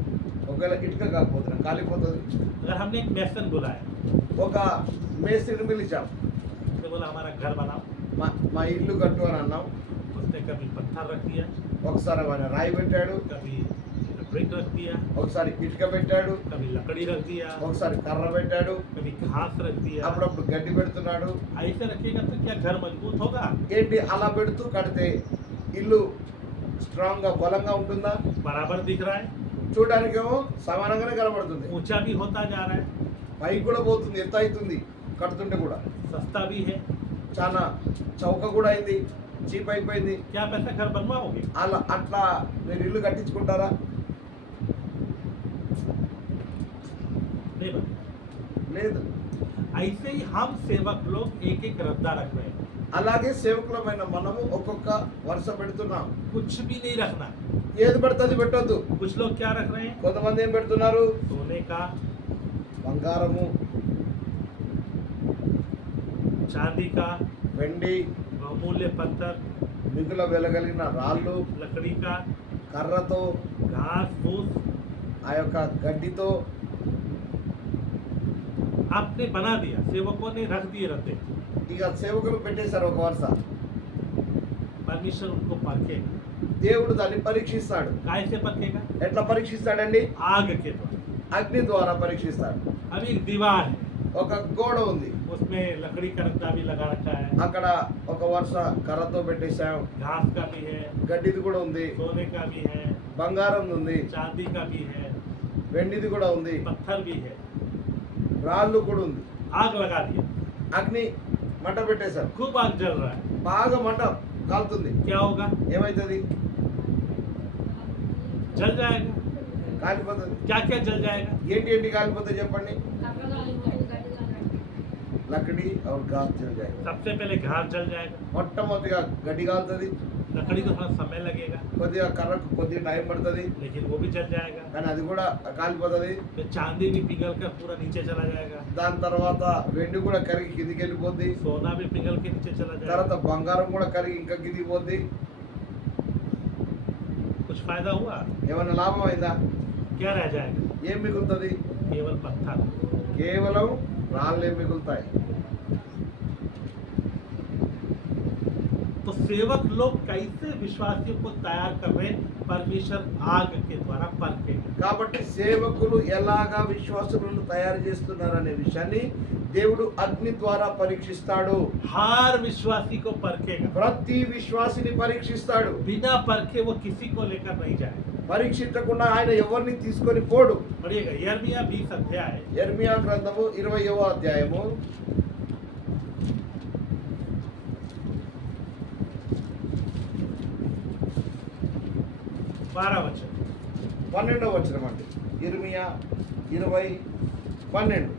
ఒకవేళ ఇటుక కాకపోతే కాలిపోతుంది. अगर हमने एक मेसन बुलाया ఒక మేస్త్రిని పిలిచాం, तो बोला हमारा घर बनाओ, మా ఇల్లు కట్టు అని అన్నాం. उसने कभी पत्थर रख दिया, ఒకసారి ఆయన రాయి పెట్టాడు, कभी ब्रिक रख दिया, ఒకసారి ఇటుక పెట్టాడు, कभी लकड़ी रख दिया, ఒకసారి కర్ర పెట్టాడు, कभी घास रख दिया. అప్పుడప్పుడు గడ్డి పెడుతున్నాడు. ऐसे रखिएगा तो क्या घर मजबूत होगा? ఏంటి అలా పెడుతూ కడితే ఇల్లు స్ట్రాంగ్ గా బలంగా ఉంటుందా? बराबर दिख रहा है, చూడడానికేమో సమానంగానే కనబడుతుంది, ऊंचा भी होता जा रहा है, పైకి కూడా పోతుంది, ఎత్తు అవుతుంది కడుతుంటే కూడా. सस्ता भी है. చాలా చౌక కూడా అయింది, చీప్ అయిపోయింది. क्या आप ऐसा घर बनवाओगे? అలా అట్లా మీరు ఇల్లు కట్టించుకుంటారా? नहीं बन. లేదు. ऐसे ही हम सेवक लोग एक एक रद्दा रख रहे हैं. అలాగే సేవకులమైన మనము ఒక్కొక్క వరుస పెడుతున్నాం. कुछ भी नहीं रखना. ఏది పడుతుంది పెట్టొద్దు. कुछ लोग क्या रख रहे हैं? కొంతమంది ఏం పెడుతున్నారు? सोने का, బంగారము, चांदी का, వెండి, बहुमूल्य पत्थर, మిగుల వెలగలిగిన రాళ్ళు, लकड़ी का, కర్రతో, घास फूस ఆ యొక్క గడ్డితో आपने बना दिया. सेवकों ने रख दिए रद्दे. ఇక సేవకులు పెట్టేశారు ఒక వరుస. परमेश्वर उनको परखेगा. దేవుడు దాన్ని పరీక్షిస్తాడు. काय से परखेगा? ఎట్లా పరీక్షిస్తాడండి? आग के द्वारा. అగ్ని ద్వారా పరీక్షిస్తాడు. अभी एक दीवार है, ఒక గోడ ఉంది, उसमें लकड़ी का रद्दा भी लगा रखा है, అక్కడ ఒక వరుస కర్రతో పెట్టేశాం, घास का भी है, గడ్డిది కూడా ఉంది, सोने का भी है, బంగారం ఉంది, चांदी का भी है, వెండిది కూడా ఉంది, पत्थर भी है. రాళ్ళు కూడా ఉంది. आग लगा दिया, అగ్ని మంట పెట్టేశారు. खूब आग जल रहा है. బాగా మంట కాలుతుంది. क्या होगा? ఏమైతుంది? जल जाएगा. కాలిపోతుంది. क्या क्या जल जाएगा? ఏంటి ఏంటి కాలిపోతే చెప్పండి? లకడి और घास जल जाएगा. सबसे पहले घास जल जाएगा. మొట్టమొదటిగా గడ్డి కాలుతుంది, लकड़ी को थोड़ा समय लगेगा, కొద్దిగా కర్రకు కొద్దిగా టైం పడుతుంది, लेकिन वो भी जल जाएगा. కానీ అది కూడా కాలిపోతుంది. फिर चांदी भी पिघल कर पूरा नीचे चला जाएगा. దాని తర్వాత వెండి కూడా కరిగి కిందికి వెళ్ళిపోద్ది. सोना भी पिघल के नीचे चला जाएगा. తర్వాత బంగారం కూడా కరిగి ఇంకా కిందికి పోద్ది. कुछ फायदा हुआ? ఏమైనా లాభం అయిందా? क्या रह जाएगा? ఏం మిగులుతుంది? केवल पत्थर. కేవలం రాళ్ళే మిగులుతాయి. तो सेवक लोग कैसे विश्वासियों को तैयार कर रहे हैं? परमेश्वर आग के द्वारा परखेगा. కాబట్టి సేవకులు ఎలాగా విశ్వాసులను తయారు చేస్తున్నారనే విషయాన్ని దేవుడు అగ్ని ద్వారా పరీక్షిస్తాడు. हर विश्वासी को परखेगा. ప్రతి విశ్వాసిని పరీక్షిస్తాడు. बिना परखे वो किसी को लेकर नहीं जाएगा. పరీక్షించకుండా ఆయన ఎవరిని తీసుకొని పోడు. पढ़िएगा यिर्मयाह 20 अध्याय యెర్మీయా గ్రంథము 20వ అధ్యాయము 12 वचन. 12వ వచనం అండి. యెర్మీయా 20:12.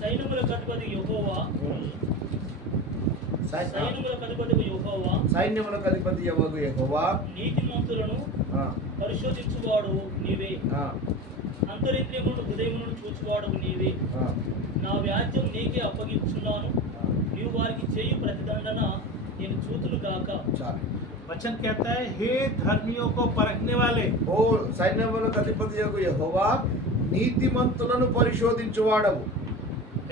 సైన్యముల అధిపతి యెహోవా సైన్యములకు అధిపతి యెహోవా సైన్యములకు అధిపతి యెహోవా యెహోవా నీతిమంతులను ఆ, పరిశోధించువాడు నీవే, ఆ, అంతరింద్రియములను హృదయములను చూచువాడు నీవే. ఆ, నా వ్యాజ్యం నీకే అప్పగించున్నాను, ఆ. నీవు వారికి చేయు ప్రతిదండన నేను చూతును గాక. చాలు. वचन कहता है हे धर्मियों को परखने वाले, ఓ సైన్యములకు అధిపతి యెహోవా నీతిమంతులను పరిశోధించువాడవు.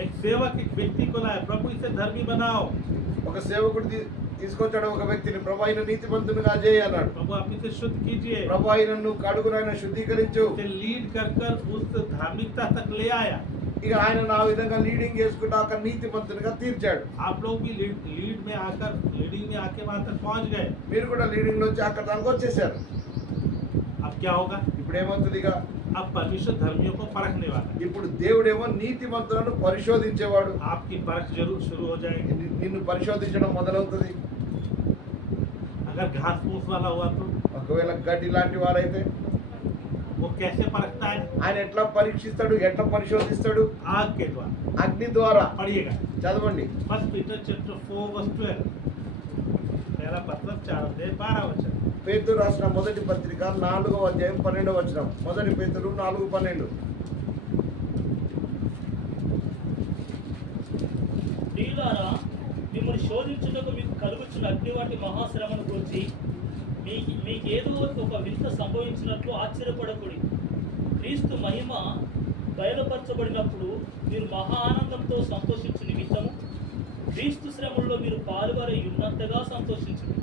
एक सेवक एक व्यक्ति को लाए, प्रभु इसे धर्मी बनाओ, ఒక సేవకుడు తీసుకొచ్చాడు ఒక వ్యక్తిని, ప్రభు ఆయన నీతిమంతునిగా చేయి అన్నాడు. प्रभु आप इसे शुद्ध कीजिए, ప్రభు ఆయనను కడుగునైన శుద్ధీకరించు. इसे लीड कर कर उस धार्मिकता तक ले आया. ఇక ఆయన ఆ విధంగా లీడింగ్ చేసుకుంటూ అక్కడ నీతిమంతునిగా తీర్చాడు. आप लोग भी लीड में आकर लीडिंग में आके वहां तक पहुंच गए. మీరు కూడా లీడింగ్ లో వచ్చి అక్కడ దానికి వచ్చేసారు. अब क्या होगा? ఇప్పుడు ఏమవుతుంది? ఇక अब परमेश्वर धर्मियों को परखने वाला है. ఇప్పుడు దేవుడేమో నీతిమంతులను పరిశోధించేవాడు. आपकी परख जरूर शुरू हो जाएगी. నిన్ను పరిశోధించడం మొదలవుతుంది. अगर घास फूस वाला हुआ तो ఒకవేళ గడ్డి లాంటి వారైతే वो कैसे परखता है? ఆయన ఎట్లా పరీక్షిస్తాడు, ఎట్లా పరిశోధిస్తాడు? आग के द्वारा. అగ్ని ద్వారా. पढ़िएगा చదవండి. First Peter chapter 4 verse 12. पहला पत्र 4 अध्याय 12 वचन. పేతురు రాసిన మొదటి పత్రిక 4వ అధ్యాయం 12వ వచనం. మొదటి పేతురు 4:12. ప్రియులారా, మిమ్మల్ని శోధించుటకు మీకు కలుగుచున్న అగ్ని వంటి మహాశ్రమను గురించి మీకేదో ఒక వింత సంభవించినట్లు ఆశ్చర్యపడకుడి. క్రీస్తు మహిమ బయలుపరచబడినప్పుడు మీరు మహా ఆనందంతో సంతోషించు నిమిత్తము క్రీస్తు శ్రమల్లో మీరు పాలువారై ఉన్నంతగా సంతోషించండి.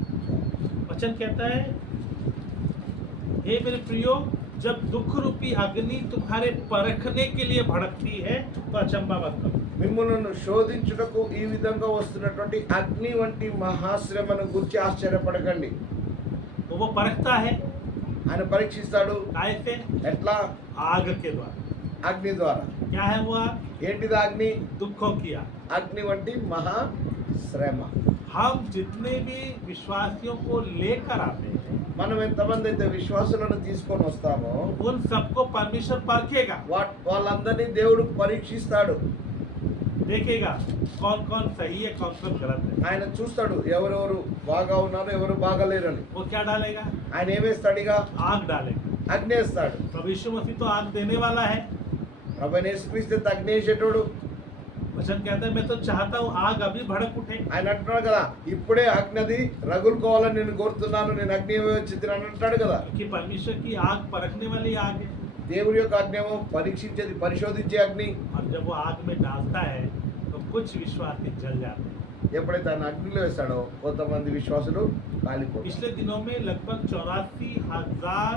वचन कहता है हे मेरे प्रियो, जब दुख रूपी अग्नि तुम्हारे परखने के लिए भड़कती है तो अचंबा मत करो. మిమ్ములను శోధించుటకు ఈ విధంగా వస్తున్నటువంటి అగ్ని వంటి మహాశ్రమను గురించి ఆశ్చర్యపడకండి. तो वो परखता है ఆయన పరీక్షిస్తాడు. कैसे? ఎట్లా? आग के द्वारा. అగ్ని ద్వారా. क्या है वो आग? ఏంటిది అగ్ని? दुखों की आग. అగ్ని వంటి మహాశ్రమ. हम जितने भी विश्वासियों को लेकर आते हैं మనం ఎంతమంది అయితే విశ్వాసులను తీసుకొని వస్తామో उन सबको परमेश्वर परखेगा, వాళ్ళందరినీ దేవుడు పరీక్షిస్తాడు. देखेगा कौन कौन सही है कौन कौन गलत है. ఆయన చూస్తాడు ఎవరెవరు బాగా ఉన్నారు, ఎవరు బాగాలేరని. वो क्या डालेगा? ఆయన ఏమేస్తాడు? ఇక आग डालेगा. అగ్ని వేస్తాడు. प्रभु यीशु मसीह तो आग देने वाला है. ప్రభువైన యేసుక్రీస్తు అగ్ని వేసేటోడు. वचन कहता है मैं तो चाहता हूँ आग अभी भड़क उठे. ఆయన అంటున్నాడు కదా, ఇప్పుడే అగ్నిది రగులుకోవాలని నేను కోరుతున్నాను, నేను అగ్ని వచ్చింది అని అంటాడు కదా. क्योंकि परमेश्वर की आग परखने वाली आग है. దేవుడి యొక్క అగ్ని ఏమో పరీక్షించేది, పరిశోధించే అగ్ని. और जब वो आग में डालता है तो कुछ विश्वासी जल जाते हैं. ఎప్పుడైతే ఆయన అగ్నిలో వేస్తాడో కొంతమంది విశ్వాసులు కాలిపోతారు. पिछले दिनों में लगभग 84,000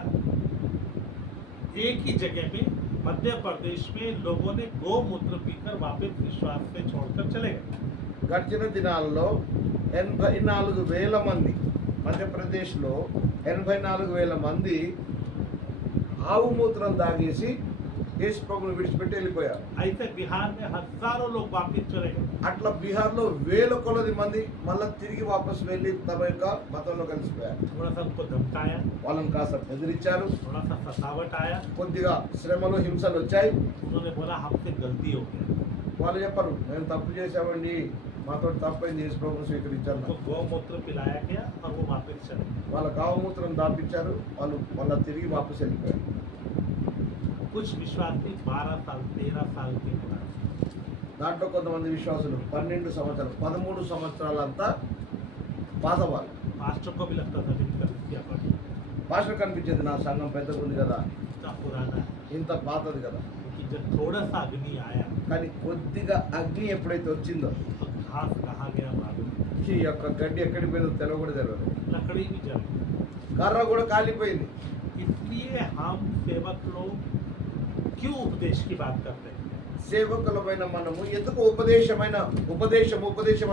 एक ही जगह में मध्य प्रदेश में लोगों ने गौमूत्र पीकर वापस विश्वास से छोड़कर चले गए. గడిచిన దినాల్లో 84,000 మంది, మధ్యప్రదేశ్లో 84,000 మంది ఆవు మూత్రం తాగేసి యేసు ప్రభువును విడిచిపెట్టి వెళ్ళిపోయారు. ऐसे बिहार में हजारों लोग वापस चले गए. అట్లా బీహార్లో వేల కొలది మంది మళ్ళీ తిరిగి వాపస్ వెళ్ళి తమ యొక్క మతంలో కలిసిపోయారు. थोड़ा सा उनको धमकाया, వాళ్ళని కాస్త బెదిరించారు. थोड़ा सा फसावट आया. కొద్దిగా శ్రమలు, హింసలు వచ్చాయి. उन्होंने बोला हमसे गलती हो गया. వాళ్ళు చెప్పరు, మేము తప్పు చేశామండి, మాతో తప్పైంది, యేసు ప్రభువును స్వీకరించారు. उनको गौमूत्र पिलाया गया और वो वापस चले गए. వాళ్ళ కావమూత్రం దాపించారు, వాళ్ళు మళ్ళీ తిరిగి వాపస్ వెళ్ళిపోయారు. कुछ विश्वासी 12 साल 13 साल के पुराने. దాంట్లో కొంతమంది విశ్వాసులు 12 సంవత్సరాలు 13 సంవత్సరాలంతా పాతవాళ్ళు. पास्टर को भी लगता था जिनका क्या पड़ी భాషలు కనిపించేది, నా సంఘం పెద్దగా ఉంది కదా, इतना पुराना है. ఇంత పాతది కదా. क्योंकि जब थोड़ा सा अग्नि आया కానీ కొద్దిగా అగ్ని ఎప్పుడైతే వచ్చిందో तो घास कहाँ गया मालूम नहीं. ఈ యొక్క గడ్డి ఎక్కడికి పోయిందో తెలియ కూడా తెలియదు. लकड़ी भी जल गई. కర్ర కూడా కాలిపోయింది. इसलिए हम सेवक लोग क्यों उपदेश की बात करते हैं? సేవకులమైన మనము ఎందుకు ఉపదేశం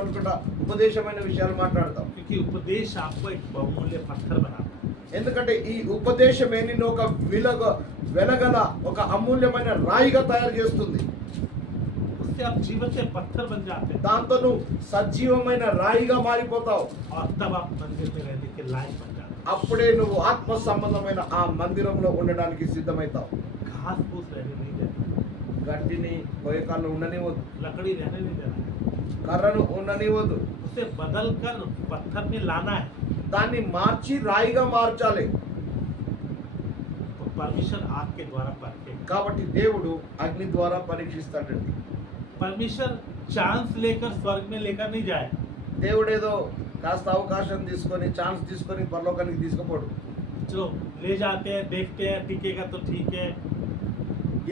అనుకుంటా ఉపదేశమైన విషయాలు మాట్లాడతాం. क्योंकि उपदेश आपको एक बहुमूल्य पत्थर बनाता है. ఎందుకంటే ఈ ఉపదేశమే నిన్ను ఒక వెలగల ఒక అమూల్యమైన రాయిగా తయారు చేస్తుంది. उससे आप जीवन से पत्थर बन जाते हैं దాంతో నువ్వు సజీవమైన రాయిగా మారిపోతావు. और तब आप मंदिर में रहने के लायक बन जाते అప్పుడే నువ్వు ఆత్మ సంబంధమైన ఆ మందిరంలో ఉండడానికి సిద్ధమవుతావు. हैं. घास फूस रहने नहीं देना, గడ్డిని పోయేకాళ్ళు ఉండనివ్వద్దు. लकड़ी रहने नहीं देना. కర్రను ఉండనివ్వద్దు, उसे बदल कर पत्थर में लाना है। దాన్ని మార్చి రాయిగా మార్చాలి. तो परमेश्वर आग के द्वारा परखेगा। కాబట్టి దేవుడు అగ్ని ద్వారా పరీక్షిస్తాడండి. परमेश्वर चांस लेकर स्वर्ग में लेकर नहीं जाए। దేవుడేదో కాస్త అవకాశం తీసుకొని ఛాన్స్ తీసుకొని పరలోకానికి తీసుకుపోడు. चलो ले जाते हैं, देखते हैं, टिकेगा तो ठीक है।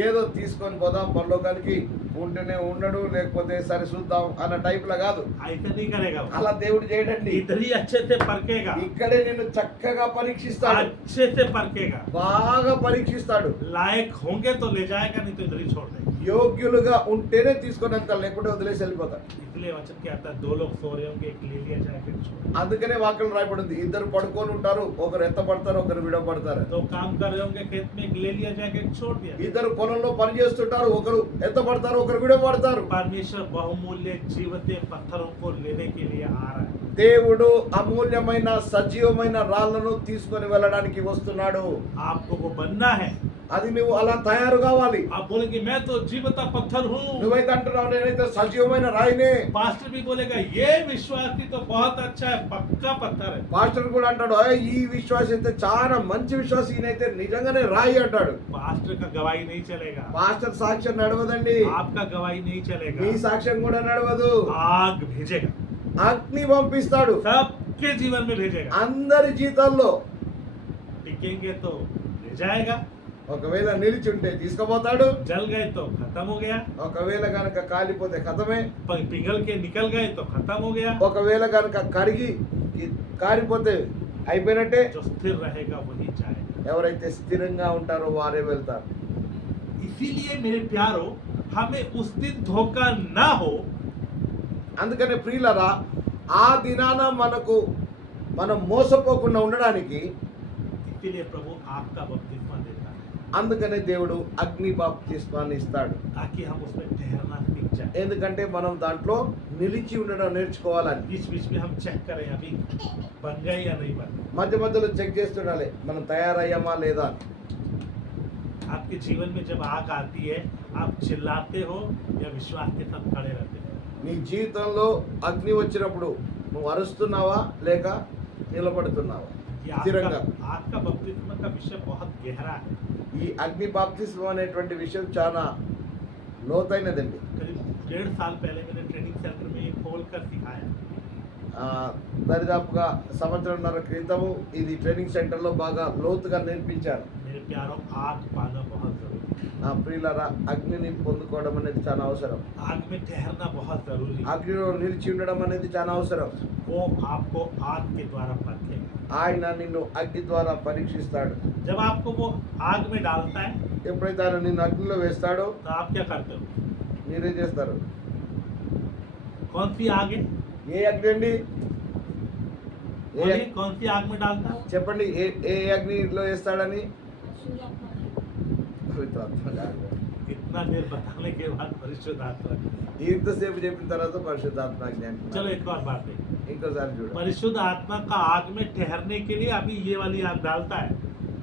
ఏదో తీసుకొని పోదాం పరలోకానికి, ఉంటేనే ఉండడు లేకపోతే సరే చూద్దాం అన్న టైప్ లా కాదు. ऐसा नहीं करेगा वो। అలా దేవుడు చేయడండి. इधर ही अच्छे से परखेगा, ఇక్కడే నిన్ను చక్కగా పరీక్షిస్తాడు, अच्छे से परखेगा। బాగా పరీక్షిస్తాడు. लायक होंगे तो ले जाएगा, नहीं तो इधर ही छोड़ देगा। యోగ్యులుగా ఉంటేనే తీసుకొని వెళ్తాడు, లేకుంటే వదిలేసి వెళ్ళిపోతాడు. इसलिए वचन कहता है 2 लोग सो रहे होंगे, एक ले लिया जाएगा, एक छोड़। అందుకనే వాక్యం రాయబడింది, ఇద్దరు పడుకొని ఉంటారు, ఒకరు ఎత్తపడతారు, ఒకరు విడవబడతారు. 2 काम कर रहे होंगे खेत में, एक ले लिया जाएगा, एक छोड़ दिया। ఇద్దరు పొలంలో పని చేస్తుంటారు, ఒకరు ఎత్తపడతారు, ఒకరు విడవబడతారు. परमेश्वर बहुमूल्य जीवते पत्थरों को लेने के लिए आ रहा है। దేవుడు అమూల్యమైన సజీవమైన రాళ్లను తీసుకొని వెళ్ళడానికి వస్తున్నాడు. आपको वो बनना है। అది నువ్వు అలా తయారు కావాలి. आप बोलेंगे मैं तो जीवता पत्थर हूँ। నువ్వైతే అంటున్నావు నేనైతే సజీవమైన రాయినే. पास्टर भी बोलेगा ये विश्वासी तो बहुत अच्छा है, पक्का पत्थर है। పాస్టర్ కూడా అంటాడు, "ఏయ్, ఈ విశ్వాసి అయితే చాలా మంచి విశ్వాసి, ఈయనైతే నిజంగానే రాయి" అంటాడు. पास्टर का गवाही नहीं चलेगा, పాస్టర్ సాక్ష్యం నడవదండి, आपका गवाही नहीं మీ चलेगा। సాక్ష్యం కూడా నడవదు. आग भेजेगा, అగ్ని పంపిస్తాడు, सबके जीवन में भेजेगा। అందరి జీతాల్లో. टिकेंगे तो ले जाएगा, ఒకవేళ నిలిచుంటే తీసుకుపోతాడు, जल गए तो खत्म हो गया, ఒకవేళ గనక కాలిపోతే ఖతమే, पिघल के निकल गए तो खत्म हो गया। ఒకవేళ గనక కరిగి కారిపోతే అయిపోయినట్టే. जो स्थिर रहेगा वही जाएगा। ఎవరైతే స్థిరంగా ఉంటారో వారే వెళ్తారు. इसीलिए मेरे प्यारो, हमें उस दिन धोखा ना हो। అందుకనే ప్రియులరా, ఆ దినాన మనం మోసపోకుండా ఉండడానికి इसीलिए प्रभु आपका बपतिस्मा देता है, అందుకనే దేవుడు అగ్ని బాప్తిస్మాన్ని ఇస్తాడు. ताकि हम उसमें ठहरना सीख जाए। ఎందుకంటే మనం దాంట్లో నిలిచి ఉండడం నేర్చుకోవాలని. बीच बीच में हम चेक करें अभी बन गए या नहीं बन। మధ్య మధ్యలో చెక్ చేస్తుండాలి, మనం తయారయ్యామా లేదా అని. आपके जीवन में जब आग आती है, आप चिल्लाते हो या विश्वास के साथ खड़े रहते हो। నీ జీవితంలో అగ్ని వచ్చినప్పుడు నువ్వు అరుస్తున్నావా లేక నిలబడుతున్నావా ये స్థిరంగా? आपका बपतिस्मा का विषय बहुत गहरा है। ఈ అగ్ని బాప్తిస్మం అనేటువంటి విషయం చాలా లోతైనదండి. करीब 1.5 साल पहले मैंने ट्रेनिंग सेंटर में ये खोल कर सिखाया। దరిదాపుగా సంవత్సరంన్నర క్రితము ఇది ట్రైనింగ్ సెంటర్లో బాగా లోతుగా నేర్పించారు. मेरे प्यारों, आग पाना बहुत जरूरी है। నా ప్రియులారా, అగ్నిని పొందుకోవడం అనేది చాలా అవసరం. आग में ठहरना बहुत जरूरी है। అగ్నిలో నిలిచి ఉండడం అనేది చాలా అవసరం. वो आपको आग के द्वारा परखेगा। ఆయన నిన్ను అగ్ని ద్వారా పరీక్షిస్తాడు. जब आपको वो आग में डालता है ఎప్పుడైతే ఆయన నిన్ను అగ్నిలో వేస్తాడో तो आप क्या करते हो? మీరేం చేస్తారు? कौन सी आग है? ఏ అగ్ని అండి? बोलिए, कौन सी आग में डालता है? చెప్పండి, ఏ అగ్నిలో వేస్తాడని? పవిత్రాత్మ కాదు. इतना देर बताने के बाद परिशुद्ध आत्मा। ఇంతసేపు చెప్పిన తర్వాత పరిశుద్ధాత్మ అగ్ని అంటున్నాడు. चलो एक और बात है। ఇంకోసారి చూడు. परिशुद्ध आत्मा का आग में ठहरने के लिए अभी ये वाली आग डालता है।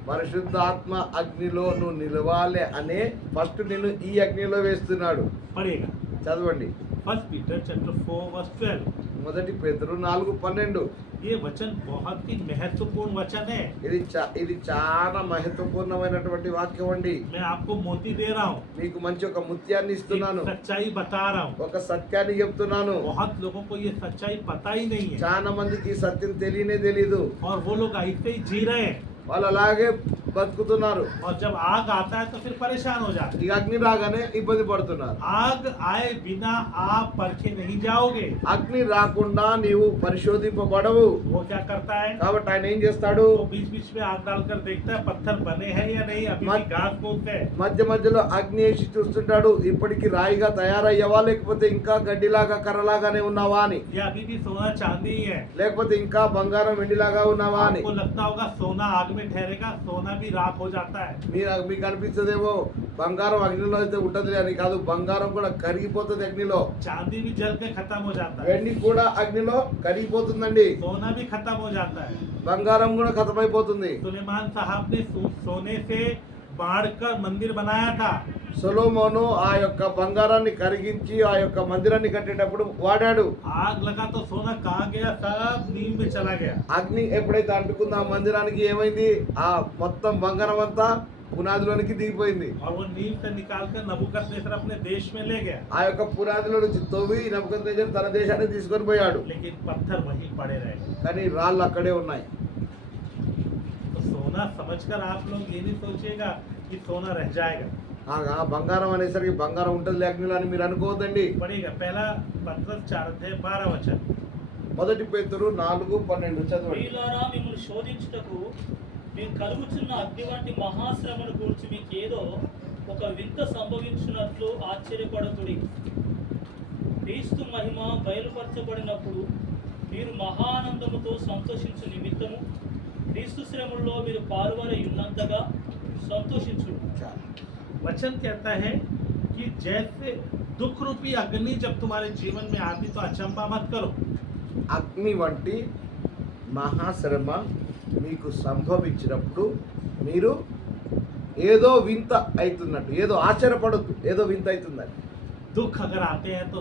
పరిశుద్ధాత్మ అగ్నిలో నువ్వు నిలవాలి అనే ఫస్ట్ నిన్ను ఈ అగ్నిలో వేస్తున్నాడు. पड़ेगा। చదవండి, 1 Peter chapter 4 verse 12। మొదటి పేతురు 4:12. ये वचन बहुत ही महत्वपूर्ण वचन है। ఇది చాలా మహత్వపూర్ణమైనటువంటి వాక్యం అండి. मैं आपको मोती दे रहा हूँ, మీకు మంచి ఒక ముత్యాన్ని ఇస్తున్నాను, एक सच्चाई बता रहा हूँ। ఒక సత్యాన్ని చెప్తున్నాను. बहुत लोगों को ये सच्चाई पता ही नहीं है, చాలా మందికి ఈ సత్యం తెలియనే తెలీదు. और वो लोग ऐसे ही जी रहे हैं। వాళ్ళు అలాగే బతుకుతున్నారు. और जब आग आता है तो फिर परेशान हो जाते हैं। ఈ అగ్ని రాగానే ఇబ్బంది పడుతున్నారు. आग आए बिना आप परखे नहीं जाओगे। అగ్ని రాకుండా నీవు పరిశోధింపబడవు. वो क्या करता है? కాబట్టి ఆయన ఏం చేస్తాడు? वो बीच बीच में आग डालकर देखता है पत्थर बने हैं या नहीं, अभी भी घास फूस है। మధ్య మధ్యలో అగ్ని వేసి చూస్తుంటాడు, ఇప్పటికి రాయిగా తయారయ్యావా లేకపోతే ఇంకా గడ్డిలాగా కర్రలాగానే ఉన్నావా అని, या अभी भी सोना चांदी ही है। లేకపోతే ఇంకా బంగారం వెండిలాగా ఉన్నావా అని. आपको लगता होगा सोना आग में ठहरेगा, सोना भी राख हो जाता है। మీకు అనిపిస్తుందేమో బంగారం అగ్నిలో అయితే ఉంటది అని. కాదు, బంగారం కూడా కరిగిపోతుంది అగ్నిలో. चांदी भी जल के खत्म हो जाता है, వెండి కూడా అగ్నిలో కరిగిపోతుందండి. सोना भी खत्म हो जाता है। బంగారం కూడా ఖతమైపోతుంది. सुलेमान साहब ने सोने से बाढ़कर मंदिर बनाया था। సొలొమోను ఆ యొక్క బంగారాన్ని కరిగించి ఆ యొక్క మందిరాన్ని కట్టేటప్పుడు వాడాడు. आग लगा तो सोना कहाँ गया? सब नीम में चला गया। అగ్ని ఎప్పుడైతే అంటుకుందో ఆ మందిరానికి ఏమైంది? ఆ మొత్తం బంగారం అంతా పునాదిలోనికి దిగిపోయింది. और वो नीम से निकालकर नबूकदनेस्सर अपने देश में ले गया। ఆ యొక్క పునాదిలో నుంచి తవ్వి నెబుకద్నెజరు తన దేశానికి తీసుకొని పోయాడు. लेकिन पत्थर वहीं पड़े रहे। కానీ రాళ్ళు అక్కడే ఉన్నాయి. तो सोना समझकर आप लोग ये नहीं सोचिएगा कि सोना रह जाएगा। ఆ బంగారం అనేసరికి బంగారం ఉంటుంది అగ్నిలో అని మీరు అనుకోవద్దండి. पड़ेगा। पहला पत्रस 4:12 మొదటి పేతురు 4:12 చదవండి. ప్రియులారా, మిమ్మల్ని శోధించుటకు మీకు కలుగుచున్న అగ్ని వంటి మహాశ్రమను గురించి మీకు ఏదో ఒక వింత సంభవించినట్లు ఆశ్చర్యపడకుడి. క్రీస్తు మహిమ బయలుపరచబడినప్పుడు మీరు మహానందముతో సంతోషించు నిమిత్తము క్రీస్తు శ్రమల్లో మీరు పాల్గొని ఉన్నంతగా సంతోషించుడు. वचन कहता है कि जैसे दुख रूपी अग्नि जब तुम्हारे जीवन में आती तो अचंभा मत करो। అగ్ని వంటి మహాశ్రమ మీకు సంభవించినప్పుడు మీరు ఏదో వింత అవుతున్నట్టు, ఏదో ఆశ్చర్యపడద్దు, ఏదో వింత అవుతుందని. दुख अगर आते हैं तो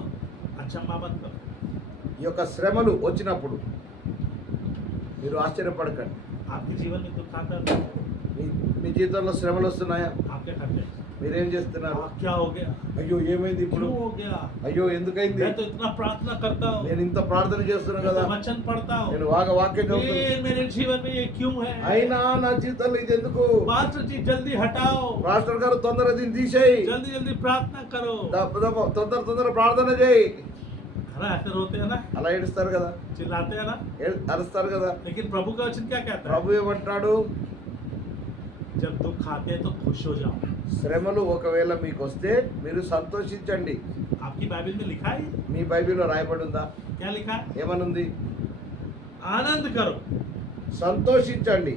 अचंभा मत करो। ఈ యొక్క శ్రమలు వచ్చినప్పుడు మీరు ఆశ్చర్యపడకండి. आपके जीवन में दुख आता है, మీ జీవితంలో శ్రమలు వస్తున్నాయా? आपके करते మీరేం చేస్తున్నారు? क्या हो गया? అయ్యో ఏమైంది ఇప్పుడు? क्यों हो गया? అయ్యో ఎందుకైంది? मैं तो इतना प्रार्थना करता हूँ, నేను ఇంత ప్రార్థన చేస్తున్నా मैं కదా, तो वचन पढ़ता हूँ, నేను వాక్యం చదువుతున్నా, फिर मेरे जीवन में ये क्यों है? అయినా నా జీవితంలో ఇది ఎందుకు? पास्टर जी जल्दी हटाओ, పాస్టర్ గారు తొందరగా దీన్ని తీసేయి, जल्दी जल्दी प्रार्थना करो। తొందర ప్రార్థన చేయి. है ना, ऐसे रोते हैं ना, అలా ఏడుస్తారు కదా, चिल्लाते हैं ना। అరుస్తారు కదా. लेकिन प्रभु का वचन क्या कहता है? ప్రభు ఏమంటాడు? जब दुख आते हैं तो खुश हो जाओ। శ్రమలు ఒకవేళ మీకు వస్తే మీరు సంతోషించండి. आपकी बाइबल में लिखा है, మీ బైబిల్లో రాయబడి ఉందా? क्या लिखा है? ఏమనుంది? आनंद करो, సంతోషించండి,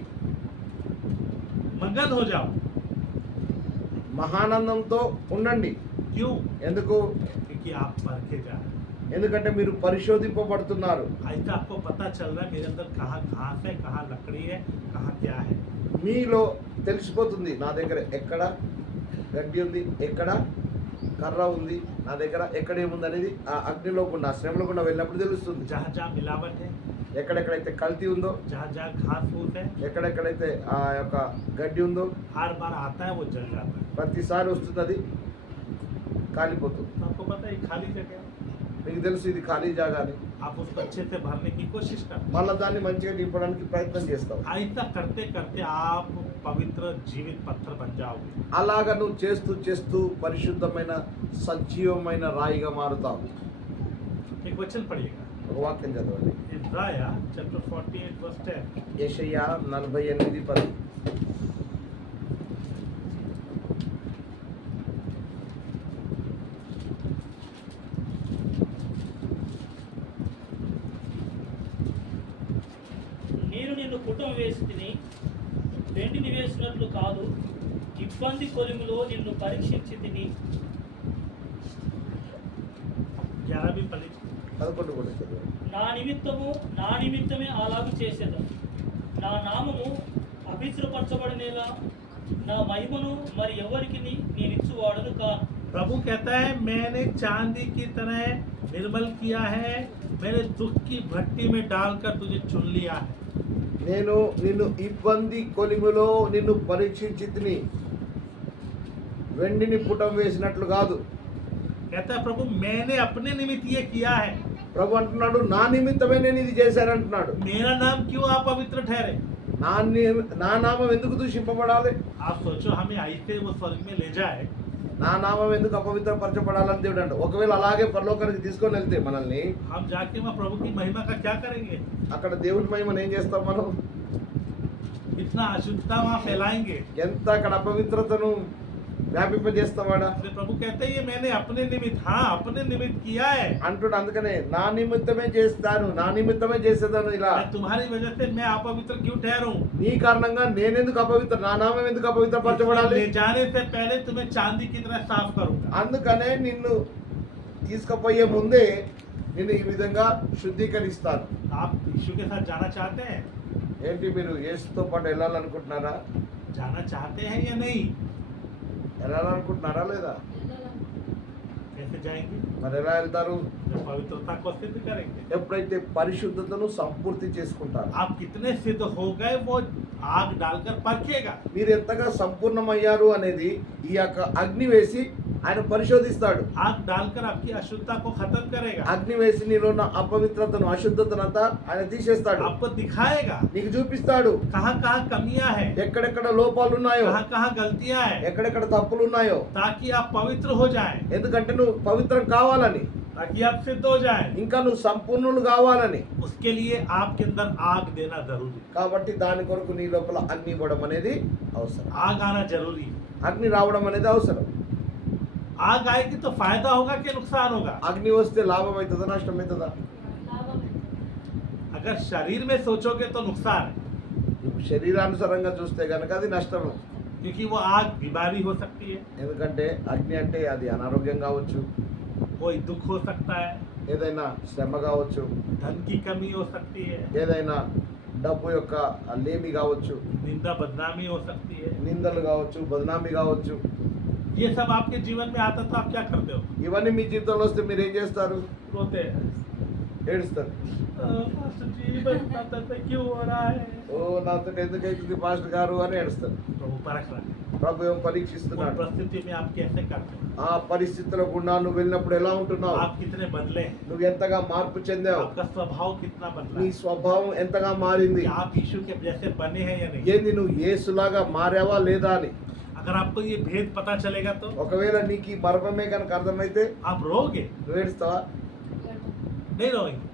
मगन हो जाओ। మహానందంతో ఉండండి. क्यों? ఎందుకు? क्योंकि आप परखे जा रहे हैं। ఎందుకంటే మీరు పరిశోధింపబడుతున్నారు. ऐसा आपको पता चल रहा है मेरे अंदर कहाँ घास है, कहाँ लकड़ी है, कहाँ क्या है। మీలో తెలిసిపోతుంది, నా దగ్గర ఎక్కడ గడ్డి ఉంది, ఎక్కడ కర్ర ఉంది, నా దగ్గర ఎక్కడ ఏముంది అనేది ఆ అగ్నిలో గుండా, ఆ శ్రమలో గుండా వెళ్ళినప్పుడు తెలుస్తుంది. जहाँ जहाँ मिलावट है, ఎక్కడెక్కడైతే కల్తీ ఉందో, जहाँ जहाँ घास फूस है, ఎక్కడెక్కడైతే ఆ యొక్క గడ్డి ఉందో हर बार आता है वो जल जाता है। ప్రతిసారి వస్తుంది, అది కాలిపోతుంది. तो आपको पता है ये खाली जगह है, మీకు తెలుసు ఇది ఖాళీ జాగా అని. आप उसको अच्छे से भरने की कोशिश करो। మళ్ళీ దాన్ని మంచిగా నింపడానికి ప్రయత్నం చేస్తావు. ऐसा करते करते आप पवित्र जीवित पत्थर बन जाओगे। అలాగ నువ్వు చేస్తూ చేస్తూ పరిశుద్ధమైన సజీవమైన రాయిగా మారుతావు. एक वचन पढ़िएगा, ఒక వాక్యం చదవండి. इज़राया चैप्टर 48 वर्स 10। యెషయా 48:10. నేను నిన్ను పుటం వేసి తిని వెండిని వేసినట్లు కాదు, ఇబ్బంది కొలిమిలో నిన్ను పరీక్షించి తిని. 11वीं पली 11 కూడా చదవండి. నా నిమిత్తమే అలాగూ చేసేదాం. నా నామము అభివృద్ధిపరచబడినేలా నా మహిమను మరి ఎవరికి నేనిచ్చువాడను కాను. प्रभु कहता है मैंने चांदी की तरह निर्मल किया है, मैंने दुख की भट्टी में डालकर तुझे चुन लिया है। నేను నిన్ను ఇబ్బంది కొలిమిలో నిన్ను పరీక్షించి తిని వెండిని పుటం వేసినట్లు కాదు. कहता है प्रभु मैंने अपने निमित्त ये किया है। ప్రభు అంటున్నాడు, నా నిమిత్తమే నేను ఇది చేశానంటున్నాడు. मेरा नाम क्यों आप पवित्र ठहरे? నా నామం ఎందుకు దూషింపబడాలి? आप सोचो हमें ऐसे वो स्वर्ग में ले जाए, నా నామం ఎందుకు అపవిత్రపరచబడాలని దేవుడు అంట. ఒకవేళ అలాగే పరలోకానికి తీసుకొని వెళ్తే మనల్ని, हम जाके वहाँ प्रभु की महिमा का क्या करेंगे? అక్కడ దేవుడి మహిమను ఏం చేస్తాం మనం? इतना अशुद्धता वहाँ फैलाएंगे। ఎంత అక్కడ అపవిత్రతను వ్యాపింపజేస్తావాడా? इसलिए प्रभु कहते हैं ये मैंने अपने निमित्त, हाँ अपने निमित्त किया है। అంటుడు. అందుకనే నా నిమిత్తమే చేస్తాను, నా నిమిత్తమే చేసేదాను. ఇలా मैं तुम्हारी वजह से मैं अपवित्र क्यों ठहरूं? నీ కారణంగా నేనెందుకు అపవిత్ర, నా నామం ఎందుకు అపవిత్రపరచబడాలి? ले जाने से पहले तुम्हें चांदी की तरह साफ करूंगा। అందుకనే నిన్ను తీసుకుపోయే ముందే నిన్ను ఈ విధంగా శుద్ధీకరిస్తాను. आप यीशु के साथ जाना चाहते हैं? ఏంటి మీరు యేసుతో పాటు వెళ్ళాలనుకుంటున్నారా? जाना चाहते हैं या नहीं? వెళ్ళాలనుకుంటున్నారా లేదా? कैसे जाएंगे? మరి ఎలా వెళ్తారు? जब पवित्रता को सिद्ध करेंगे। ఎప్పుడైతే పరిశుద్ధతను సంపూర్తి చేసుకుంటారు. आप कितने सिद्ध हो गए वो आग डालकर परखेगा। మీరు ఎంతగా సంపూర్ణమయ్యారు అనేది ఈ యొక్క అగ్ని వేసి ఆయన పరిశోధిస్తాడు. आग डालकर आपकी अशुद्धता को खत्म करेगा। అగ్ని వేసి నీలో ఉన్న అపవిత్రతను అశుద్ధతనంతా ఆయన తీసేస్తాడు. आपको दिखाएगा నీకు చూపిస్తాడు कहाँ कहाँ कमियां हैं, ఎక్కడెక్కడ లోపాలు ఉన్నాయో, कहाँ कहाँ गलतियां हैं, ఎక్కడెక్కడ తప్పులు ఉన్నాయో. ताकि आप पवित्र हो जाएं, ఎందుకంటే నువ్వు పవిత్రం కావాలని, ताकि आप सिद्ध हो जाएं। ఇంకా నువ్వు సంపూర్ణులు కావాలని. उसके लिए आपके अंदर आग देना जरूरी है। కాబట్టి దాని కొరకు నీ లోపల అగ్ని ఇవ్వడం అనేది అవసరం. आग आना जरूरी है। అగ్ని రావడం అనేది అవసరం. आग आएगी तो फायदा होगा कि नुकसान होगा? అగ్ని వస్తే లాభం అవుతుందా నష్టం అవుతుందా? अगर शरीर में सोचोगे तो नुकसान है, ఇప్పుడు శరీరానుసారంగా చూస్తే కనుక అది నష్టం. क्योंकि वो आग बीमारी हो सकती है, ఎందుకంటే అగ్ని అంటే అది అనారోగ్యం కావచ్చు, कोई दुख हो सकता है, ఏదైనా శ్రమ కావచ్చు, धन की कमी हो सकती है, ఏదైనా డబ్బు యొక్క లేమి కావచ్చు, निंदा बदनामी हो सकती है। నిందలు కావచ్చు, బదనామీ కావచ్చు. ये सब आपके जीवन में आता तो आप क्या करते हो? ఇవన్నీ మీ జీవితంలో వస్తే మీరు ఏం చేస్తారు? रोते हैं, ఏడుస్తారు. पास्टर जी मेरे साथ ऐसा क्यों हो रहा है? ఓ నాతో ఎందుకు అవుతుంది పాస్టర్ గారు అని ఏడుస్తారు. प्रभु परख रहा है। ప్రభు ఏం उस పరీక్షిస్తున్నాడు. परिस्थिति में आप कैसे करते हो? ఆ పరిస్థితుల గుండా నువ్వు వెళ్ళినప్పుడు ఎలా ఉంటున్నావు? आप कितने बदले हैं? నువ్వు ఎంతగా మార్పు చెందావు? आपका स्वभाव कितना बदला నీ है? స్వభావం ఎంతగా మారింది? कि आप यीशु के जैसे बने हैं या नहीं? ఏంది నువ్వు యేసులాగా మారావా లేదా అని. अगर आपको ये भेद पता चलेगा तो ఒకవేళ నీకు ఈ మర్మమే కనుక అర్థమైతే आप रोगे నువ్వు ఏడుస్తావా? नहीं रोएंगे?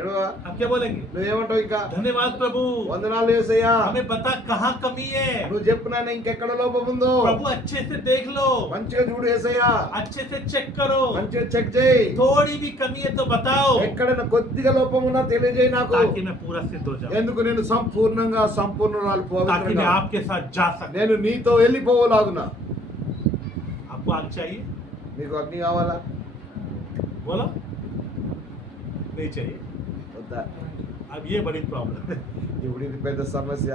ఏడవా? आप क्या बोलेंगे? నువ్వేమంటావు? ఇంకా धन्यवाद प्रभु, వందనాలు యేసయ్యా, हमें बता कहाँ कमी है। నువ్వు చెప్పు నాయన ఇంకెక్కడ లోపం ఉందో प्रभु अच्छे से देख लो, మంచిగా చూడు యేసయ్యా, अच्छे से चेक करो, మంచిగా చెక్ చేయి. थोड़ी भी कमी है तो बताओ, ఎక్కడైనా కొద్దిగా లోపం ఉన్నా తెలియజేయి నాకు. ताकि मैं पूरा सिद्ध हो जाऊं, ఎందుకు నేను సంపూర్ణంగా సంపూర్ణురాలు ताकि मैं పవిత్రంగా आपके साथ जा सकूं। నేను నీతో వెళ్ళిపోవలాగునా. आपको आग चाहिए? నీకు అగ్ని కావాలా बोलो नहीं चाहिए। వద్దా? अब ये बड़ी प्रॉब्लम है, ఇప్పుడు ఇది పెద్ద సమస్య.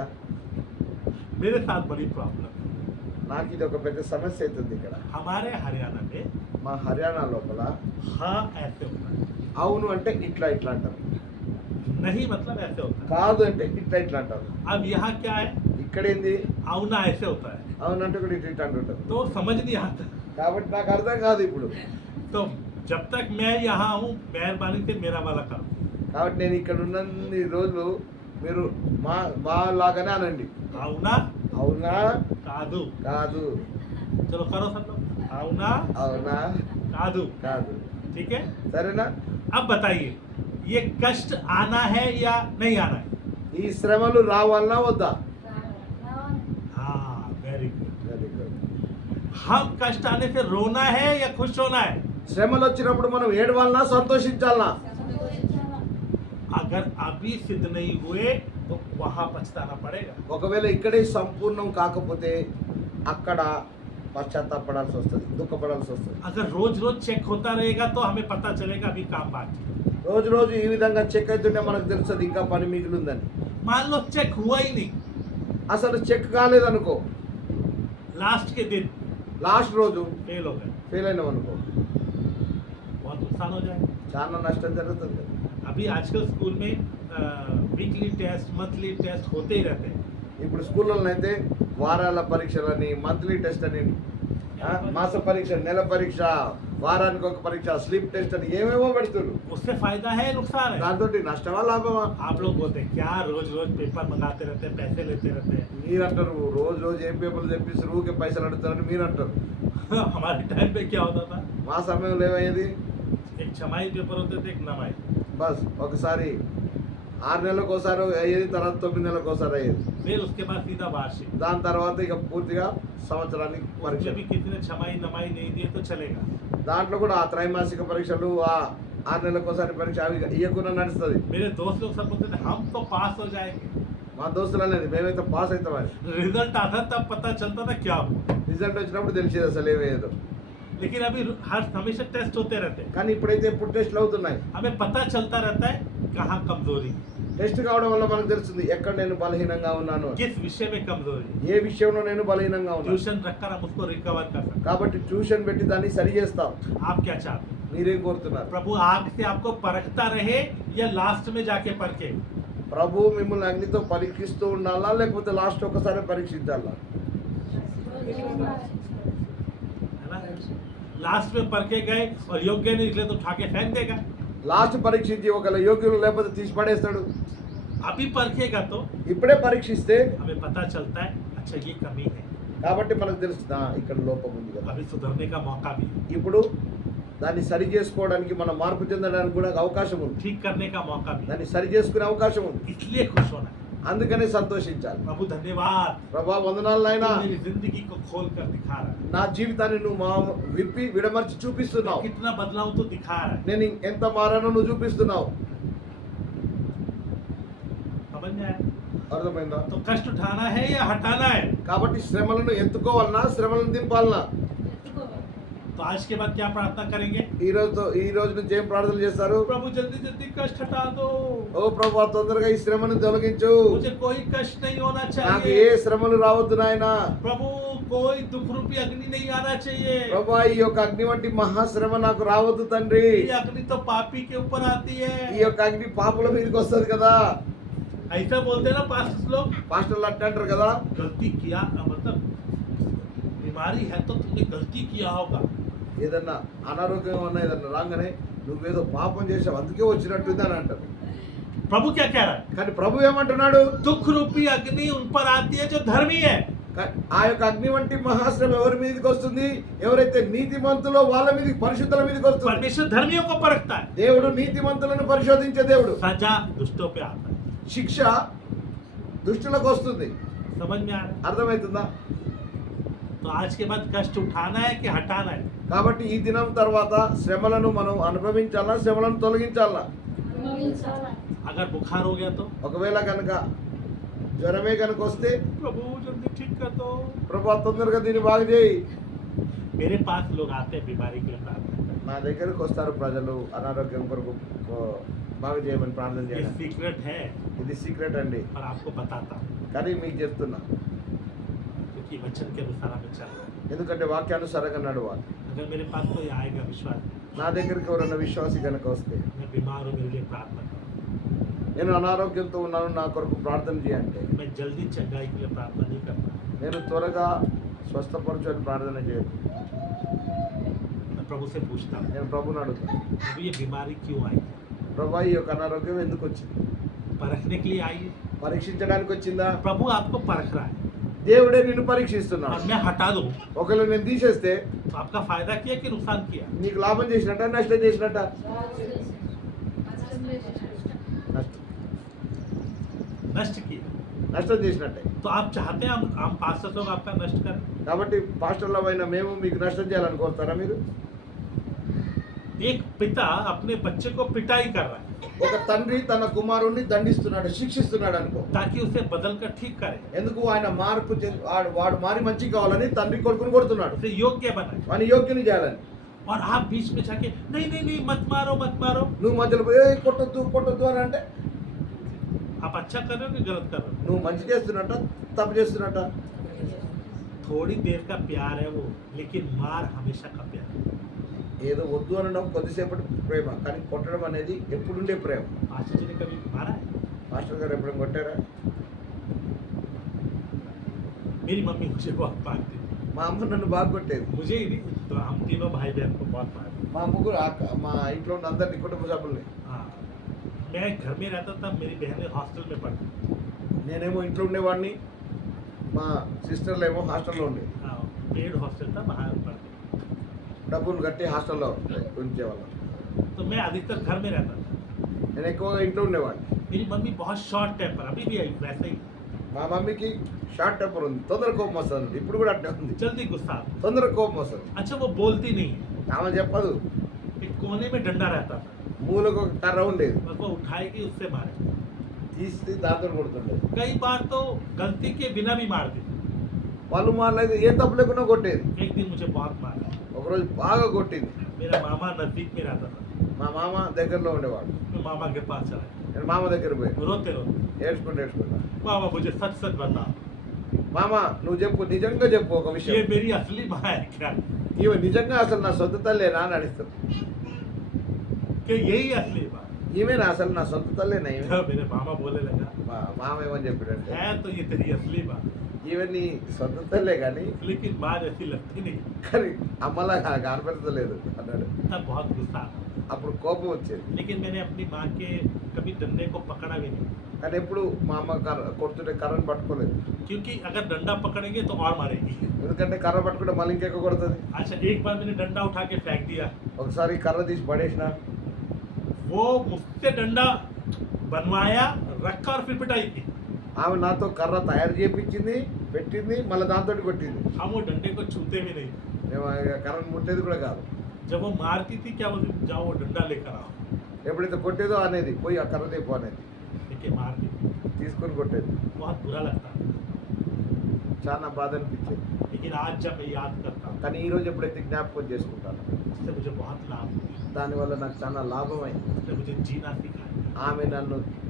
मेरे साथ बड़ी प्रॉब्लम है। నాకు ఇది ఒక పెద్ద సమస్య అవుతుంది ఇక్కడ. हमारे हरियाणा में మా హర్యానా లోపల हाँ ऐसे होता है, అవును అంటే ఇట్లా ఇట్లా అంటారు, नहीं मतलब ऐसे होता है। కాదు అంటే ఇట్లా ఇట్లా అంటారు. अब यहाँ क्या है, ఇక్కడేంది आउना ऐसे होता है, అవునంటే కూడా ఇట్లా ఇట్లా అంటుంటారు. तो समझ नहीं आता। కాబట్టి నాకు అర్థం కాదు ఇప్పుడు. तो जब तक मैं यहाँ हूँ मेहरबानी से मेरा वाला करो। కాబట్టి నేను ఇక్కడ ఉన్నన్ని రోజులు మీరు మా మా లాగానే అనండి. आउना అవునా कादू, కాదు, चलो करो सब लोग, आउना అవునా कादू, కాదు, ठीक है। సరేనా? अब बताइए ये कष्ट आना है या नहीं आना है? ఈ శ్రమలు రావాలనా వద్దా? हाँ वेरी गुड। Very good. हम कष्ट आने से रोना है या खुश होना है? శ్రమలు వచ్చినప్పుడు మనం ఏడవాలనా సంతోషించాలనా? अगर अभी सिद्ध नहीं हुए तो वहां पछताना पड़ेगा। ఒకవేళ ఇక్కడే సంపూర్ణం కాకపోతే అక్కడ పశ్చాత్తాపడాల్సి వస్తుంది, దుఃఖపడాల్సి వస్తుంది. अगर रोज रोज चेक होता रहेगा तो हमें पता चलेगा अभी काम बाकी है। రోజు రోజు ఈ విధంగా చెక్ అవుతుంటే మనకు తెలుస్తుంది ఇంకా పని మిగిలిందని. मान लो चेक हुआ ही नहीं, అసలు చెక్ కాలేదనుకో, लास्ट के दिन లాస్ట్ రోజు फेल हो गए, ఫెయిల్ అయినాం అనుకో, बहुत नुकसान हो जाएगा। చాలా నష్టం జరుగుతుంది. अभी आजकल स्कूल में वीकली टेस्ट मंथली टेस्ट होते ही रहते हैं। ఇప్పుడు స్కూళ్ళలో అయితే వారాల పరీక్షలని, మంత్లీ టెస్ట్ అని, మాస పరీక్ష, నెల పరీక్ష, వారానికి ఒక పరీక్ష, స్లీప్ టెస్ట్ అని ఏమేమో పెడుతున్నారు. उससे फायदा है नुकसान है? దాంతో నష్టమా లాభమా? आप लोग बोलते हैं क्या रोज रोज पेपर मंगाते रहते हैं, पैसे लेते रहते हैं। మీరంటారు రోజు రోజు ఏం పేపర్లు తెప్పిస్తారు, ఊరికే పైసలు అడుగుతారని మీరు అంటారు. हमारे टाइम पे क्या होता था, మా సమయంలో ఏమయ్యేది? एक छमाई पेपर होते थे, एक नमाई। బస్ ఒకసారి 6 నెలలకు ఒకసారి అయ్యేది, తర్వాత 9 నెలలకు ఒకసారి అయ్యేది. फिर उसके बाद सीधा वार्षिक। దాని తర్వాత ఇక పూర్తిగా సంవత్సరానికి పరీక్ష. उसमें भी किसी ने छमाई नमाई नहीं दिए तो चलेगा। దాంట్లో కూడా ఆ త్రైమాసిక పరీక్షలు, ఆ 6 నెలలకు ఒకసారి పరీక్ష అవి ఇవ్వకుండా నడుస్తుంది. मेरे दोस्त लोग सब बोलते थे हम तो पास हो जाएंगे, మా దోస్తులు అనేది మేమైతే పాస్ అవుతామని. रिजल्ट आता तब पता चलता था क्या हुआ। రిజల్ట్ వచ్చినప్పుడు తెలిసేది అసలు ఏమయ్యేదో. लेकिन अभी हर हमेशा टेस्ट होते रहते हैं, కానీ ఇప్పుడైతే ఎప్పుడు టెస్ట్లు అవుతున్నాయి. हमें पता चलता रहता है कहाँ कमजोरी, టెస్ట్ కావడం వల్ల మనకు తెలుస్తుంది ఎక్కడ నేను బలహీనంగా ఉన్నాను, किस विषय में कमजोरी। ఏ విషయంలో నేను బలహీనంగా ఉన్నాను. ट्यूशन रखकर हम उसको रिकवर कर सकते కాబట్టి ట్యూషన్ పెట్టి దాన్ని సరి చేస్తాం. हैं। आप क्या चाहते हैं? మీరేం కోరుతున్నారు? प्रभु आग से आपको परखता रहे या लास्ट में जाके परखे? ప్రభు మిమ్మల్ని అగ్నితో పరీక్షిస్తూ ఉండాలా లేకపోతే లాస్ట్ ఒకసారి పరీక్షించాలా? है ना, लास्ट में परखे गए और योग्य नहीं निकले तो उठा के फेंक देगा। లాస్ట్ పరీక్షించి ఒకవేళ యోగ్యులు లేకపోతే తీసి పడేస్తాడు. अभी परखेगा तो ఇప్పుడే పరీక్షిస్తే हमें पता चलता है अच्छा ये कमी है, కాబట్టి మనకు తెలుస్తుంది ఇక్కడ లోపం ఉంది కదా. अभी सुधरने का मौका भी है, ఇప్పుడు దాన్ని సరి చేసుకోవడానికి మనం మార్పు చెందడానికి కూడా అవకాశం ఉంది. ठीक करने का मौका भी है। దాన్ని సరి చేసుకునే అవకాశం ఉంది. इसलिए खुश होना है। అందుకనే సంతోషించాలి. प्रभु धन्यवाद, ప్రభా వందనాలు నాయనా, तू मेरी जिंदगी को खोल कर दिखा रहा है, నా జీవితాన్ని నువ్వు విప్పి విడమర్చి చూపిస్తున్నావు. कितना बदलाव तो दिखा रहा है। నేను ఎంత మారానో నువ్వు చూపిస్తున్నావు. समझ में आया? అర్థమైందా? तो कष्ट उठाना है या हटाना है? కాబట్టి శ్రమలను ఎత్తుకోవాలన్నా శ్రమలను దింపాలన్నా? तो आज के बाद क्या प्रार्थना करेंगे? ఈ రోజు నుంచి ఏం ప్రార్థన చేస్తారు? प्रभु जल्दी जल्दी कष्ट हटा दो, ఓ ప్రభువా తొందరగా ఈ శ్రమను తొలగించు. मुझे कोई कष्ट नहीं होना నాకు ఏ चाहिए। శ్రమలు రావద్దు నాయనా. प्रभु कोई दुख रूपी अग्नि नहीं आना चाहिए। ప్రభువా ఈ యొక్క అగ్ని వంటి మహాశ్రమ నాకు రావద్దు తండ్రి. ये अग्नि तो पापी के ऊपर आती ఈ है। యొక్క అగ్ని పాపుల మీదకి వస్తుంది కదా. ऐसा बोलते हैं ना पास्टर्स लोग, పాస్టర్లు అట్లా అంటారు కదా, गलती किया मतलब बीमारी है तो तुमने गलती किया होगा। ఏదన్నా అనారోగ్యం ఉన్నా ఏదన్నా రాగానే నువ్వేదో పాపం చేసావు అందుకే వచ్చినట్టుంది అని అంటారు. प्रभु क्या कह रहा है? కానీ ప్రభు ఏమంటున్నాడు? दुख रूपी अग्नि उन पर आती है जो धर्मी है। ఆ యొక్క అగ్ని వంటి మహాశ్రమ ఎవరి మీదకి వస్తుంది? ఎవరైతే నీతిమంతులో వాళ్ళ మీదకి, పరిశుద్ధుల మీదకి వస్తుంది. परमेश्वर धर्मियों को परखता है, దేవుడు నీతిమంతులను పరిశోధించే దేవుడు. सजा दुष्टों पे आता है। శిక్ష దుష్టులకు వస్తుంది. समझ में आ रहा है? అర్థమవుతుందా? तो आज के बाद कष्ट उठाना है कि हटाना है? కాబట్టి ఈ దినం తర్వాత శ్రమలను మనం అనుభవించాలా, శ్రమలను తొలగించాలా? अगर बुखार हो गया तो ఒకవేళ కనుక జ్వరమే కనుక వస్తే प्रभु जल्दी ठीक कर दो। ప్రభు తొందరగా దీన్ని బాగు చేయి. मेरे पास लोग आते हैं बीमारी के लिए प्रार्थना करने। నా దగ్గరకు వస్తారు ప్రజలు అనారోగ్యం కొరకు బాగు చేయమని ప్రార్థన ये చేయడం. सीक्रेट है ఇది సీక్రెట్ అండి, पर आपको बताता हूँ కానీ మీకు చెప్తున్నా. क्योंकि वचन के अनुसार हमें चलना है। ఎందుకంటే వాక్యానుసారంగా నడవాలి. अगर मेरे पास कोई आएगा विश्वास, నా దగ్గరికి ఎవరైనా విశ్వాసి కనుక వస్తే मैं बीमार हूँ मेरे लिए प्रार्थना करो, నేను అనారోగ్యంతో ఉన్నాను నా కొరకు ప్రార్థన చేయంటే मैं जल्दी चंगाई के लिए प्रार्थना नहीं करता। నేను త్వరగా స్వస్థపరచు అని ప్రార్థన చేయను. मैं प्रभु से पूछता हूँ నేను ప్రభుని అడుగుతాను, प्रभु ये बीमारी क्यों आई? ప్రభా ఈ యొక్క అనారోగ్యం ఎందుకు వచ్చింది? परखने के लिए आई है। పరీక్షించడానికి వచ్చిందా? प्रभु आपको परख रहा है దేవుడే నిన్ను और పరీక్షిస్తున్నాడు. मैं हटा दूँ ఒకవేళ నేను తీసేస్తే तो आपका फायदा किया कि नुकसान किया? నీకు లాభం చేసినట్ట నష్టం చేసినట్ట? నష్టం नष्ट किया। నష్టం చేసినట్టే. तो आप चाहते हैं हम पास्टर लोग आपका नष्ट करें? కాబట్టి పాస్టర్లమైన మేము మీకు నష్టం చేయాలని కోరుతారా మీరు? एक पिता अपने बच्चे को पिटाई कर रहा है ఒక తండ్రి తన కుమారుణ్ణి దండిస్తున్నాడు, శిక్షిస్తున్నాడు అనుకో. ताकि उसे बदल कर ठीक करे, ఎందుకు? ఆయన మార్పు వాడు మారి మంచి కావాలని తండ్రి కొడుకుని కొడుతున్నాడు, उसे योग्य बनाए। వాని యోగ్యుని చేయాలని. और आप बीच में जाके नहीं नहीं नहीं मत मारो मत मारो, నువ్వు మధ్యలో పోయి "ఏయ్, కొట్టొద్దు కొట్టొద్దు అని అంటే आप अच्छा कर रहे हो कि गलत कर रहे నువ్వు మంచి చేస్తున్నట్ట తప్పు చేస్తున్నట్ట? हो? थोड़ी देर का प्यार है वो, लेकिन मार हमेशा का प्यार है। ఏదో వద్దు అనడం కొద్దిసేపటి ప్రేమ, కానీ కొట్టడం అనేది ఎప్పుడుండే ప్రేమ. पास्टर जी ने कभी मारा है? మాస్టర్ గారు ఎప్పుడైనా కొట్టారా? मेरी मम्मी मुझे बहुत मारती थी, మా అమ్మ नन्ను బాగా కొట్టేది. मुझे ही नहीं तो हम तीनों भाई बहन को बहुत मारती। మా ముగ్గురు మా ఇంట్లో ఉన్న అందరినీ కుటుంబ సభ్యుల్ని. हाँ, मैं घर में रहता था, मेरी बहनें हॉस्टल में पढ़ती। నేనేమో ఇంట్లో ఉండేవాడిని, మా సిస్టర్లు ఏమో హాస్టల్లో ఉండేది. हाँ, पेड हॉस्टल था, बाहर पढ़ती। డబ్బులు కట్టి హాస్టల్లో ఉంచేవాళ్ళం. तो मैं अधिकतर घर में रहता था। నేను ఎక్కువగా ఇంట్లో ఉండేవాడిని. मेरी मम्मी बहुत शॉर्ट टेम्पर, अभी भी आई वैसे ही, మా మమ్మీకి షార్ట్ టెంపర్ ఉంది, తొందర కోపం వస్తుంది. ఇప్పుడు కూడా అట్టే ఉంది, जल्दी गुस्सा आता। తొందర కోపం వస్తుంది. अच्छा वो बोलती नहीं है, ఆమె చెప్పదు. एक कोने में डंडा रहता था, మూలకు ఒక కర్ర ఉండేది, बस वो उठाएगी उससे मारे। తీసి దాంతో కొడుతుండేది. कई बार तो गलती के बिना भी मार दी। వాళ్ళు మారలేదు, ఏ తప్పు లేకుండా కొట్టేది. एक दिन मुझे बहुत मारा, ఒకరోజు బాగా కొట్టింది. मेरा मामा नजदीक में रहता था, మా మామ దగ్గరలో ఉండేవాడు. मैं मामा के पास चला నేను మామ దగ్గర పోయి गया, रोते रोते, ఏడ్చుకుంటా, मामा मुझे सच सच बता, మామ నువ్వు చెప్పు, నిజంగా చెప్పు ఒక ये విషయం, मेरी असली माँ है क्या, ఇవి నిజంగా అసలు నా సొంత తల్లేనా అని అడుగుతాడు. कि यही असली माँ. ఈమెనా అసలు నా సొంత తల్లేనా ఈమె? जब मेरे मामा बोलने लगा, మా మామ ఏమని చెప్పాడంటే, है तो ये तेरी असली माँ, ఈమె నీ సొంత తల్లే కానీ लेकिन माँ जैसी लगती नहीं. కానీ అమ్మలా కనపడతలేదు అన్నాడు. तब बहुत गुस्सा आता. అప్పుడు కోపం వచ్చేది. लेकिन मैंने अपनी माँ के कभी डंडे को पकड़ा भी नहीं, కానీ ఎప్పుడు మా అమ్మ కొడుతుంటే కర్రను పట్టుకోలేదు. क्योंकि अगर डंडा पकड़ेंगे तो और मारेगी. ఎందుకంటే కర్ర పట్టుకుంటే మళ్ళీ ఇంకెక్క కొడుతుంది. अच्छा, एक बार मैंने डंडा उठा के फेंक दिया, ఒకసారి కర్ర తీసి పడేసిన, वो मुझसे डंडा बनवाया, रखा और फिर पिटाई की. ఆమె నాతో కర్ర తయారు చేయించింది, పెట్టింది, మళ్ళీ దాంతో కొట్టింది. हम वो डंडे को छूते भी नहीं. మేము ఆ కర్రను ముట్టేది కూడా కాదు. जब वो मारती थी क्या बोलती, जाओ वो डंडा लेकर आओ, ఎప్పుడైతే కొట్టేదో అనేది, పోయి ఆ కర్ర తెప్పు అనేది, लेके मारती थी. తీసుకొని కొట్టేది. बहुत बुरा लगता था. చాలా బాధ అనిపించేది. लेकिन आज जब मैं याद करता हूँ, కానీ ఈ రోజు ఎప్పుడైతే జ్ఞాపకం చేసుకుంటాను, उससे मुझे बहुत लाभ हुआ, దానివల్ల నాకు చాలా లాభమైంది. उसने मुझे जीना सिखाया, ఆమె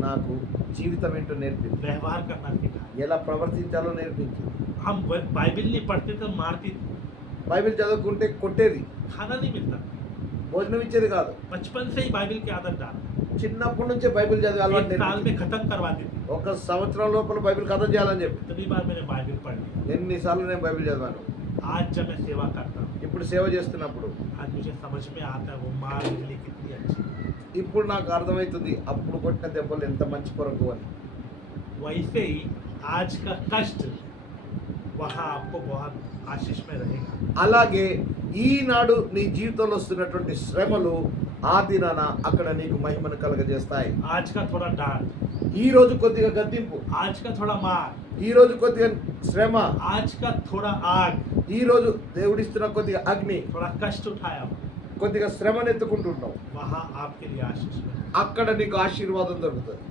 నాకు జీవితం ఏంటో నేర్పింది, व्यवहार करना सिखाया. ఎలా ప్రవర్తించాలో నేర్పించింది. हम बाइबल नहीं पढ़ते तो मारती थी, బైబిల్ చదువుకుంటే కొట్టేది, खाना नहीं मिलता. భోజనం ఇచ్చేది కాదు. बचपन से ही बाइबल की आदत डाल, చిన్నప్పటి నుంచే బైబిల్ చదివే అలవాటు एक साल में నేర్పించింది. खत्म करवाती थी. ఒక సంవత్సరం లోపల బైబిల్ కథ చేయాలని చెప్పి इतनी बार मैंने बाइबल पढ़ ली. ఎన్నిసార్లు నేను బైబిల్ చదివాను. आज जब मैं सेवा करता हूँ, ఇప్పుడు సేవ చేస్తున్నప్పుడు आज मुझे समझ में आता है वो माँ मेरे लिए कितनी अच्छी है. ఇప్పుడు నాకు అర్థమవుతుంది అప్పుడు కొట్టిన దెబ్బలు ఎంత మంచి కొరకు అని. वैसे ही आज का कष्ट वहाँ आपको बहुत आशीष में रहेगा. అలాగే ఈనాడు నీ జీవితంలో వస్తున్నటువంటి శ్రమలు ఆ దినాన అక్కడ నీకు మహిమను కలగజేస్తాయి. आज का थोड़ा डांट, ఈ రోజు కొద్దిగా గద్దింపు, आज का थोड़ा मार, ఈ రోజు కొద్దిగా శ్రమ, आज का थोड़ा आग, ఈ రోజు దేవుడిస్తున్న కొద్దిగా అగ్ని, थोड़ा कष्ट उठाया, కొద్దిగా శ్రమను ఎత్తుకుంటుంటావు, वहाँ आपके लिए आशीष में. అక్కడ నీకు ఆశీర్వాదం దొరుకుతుంది.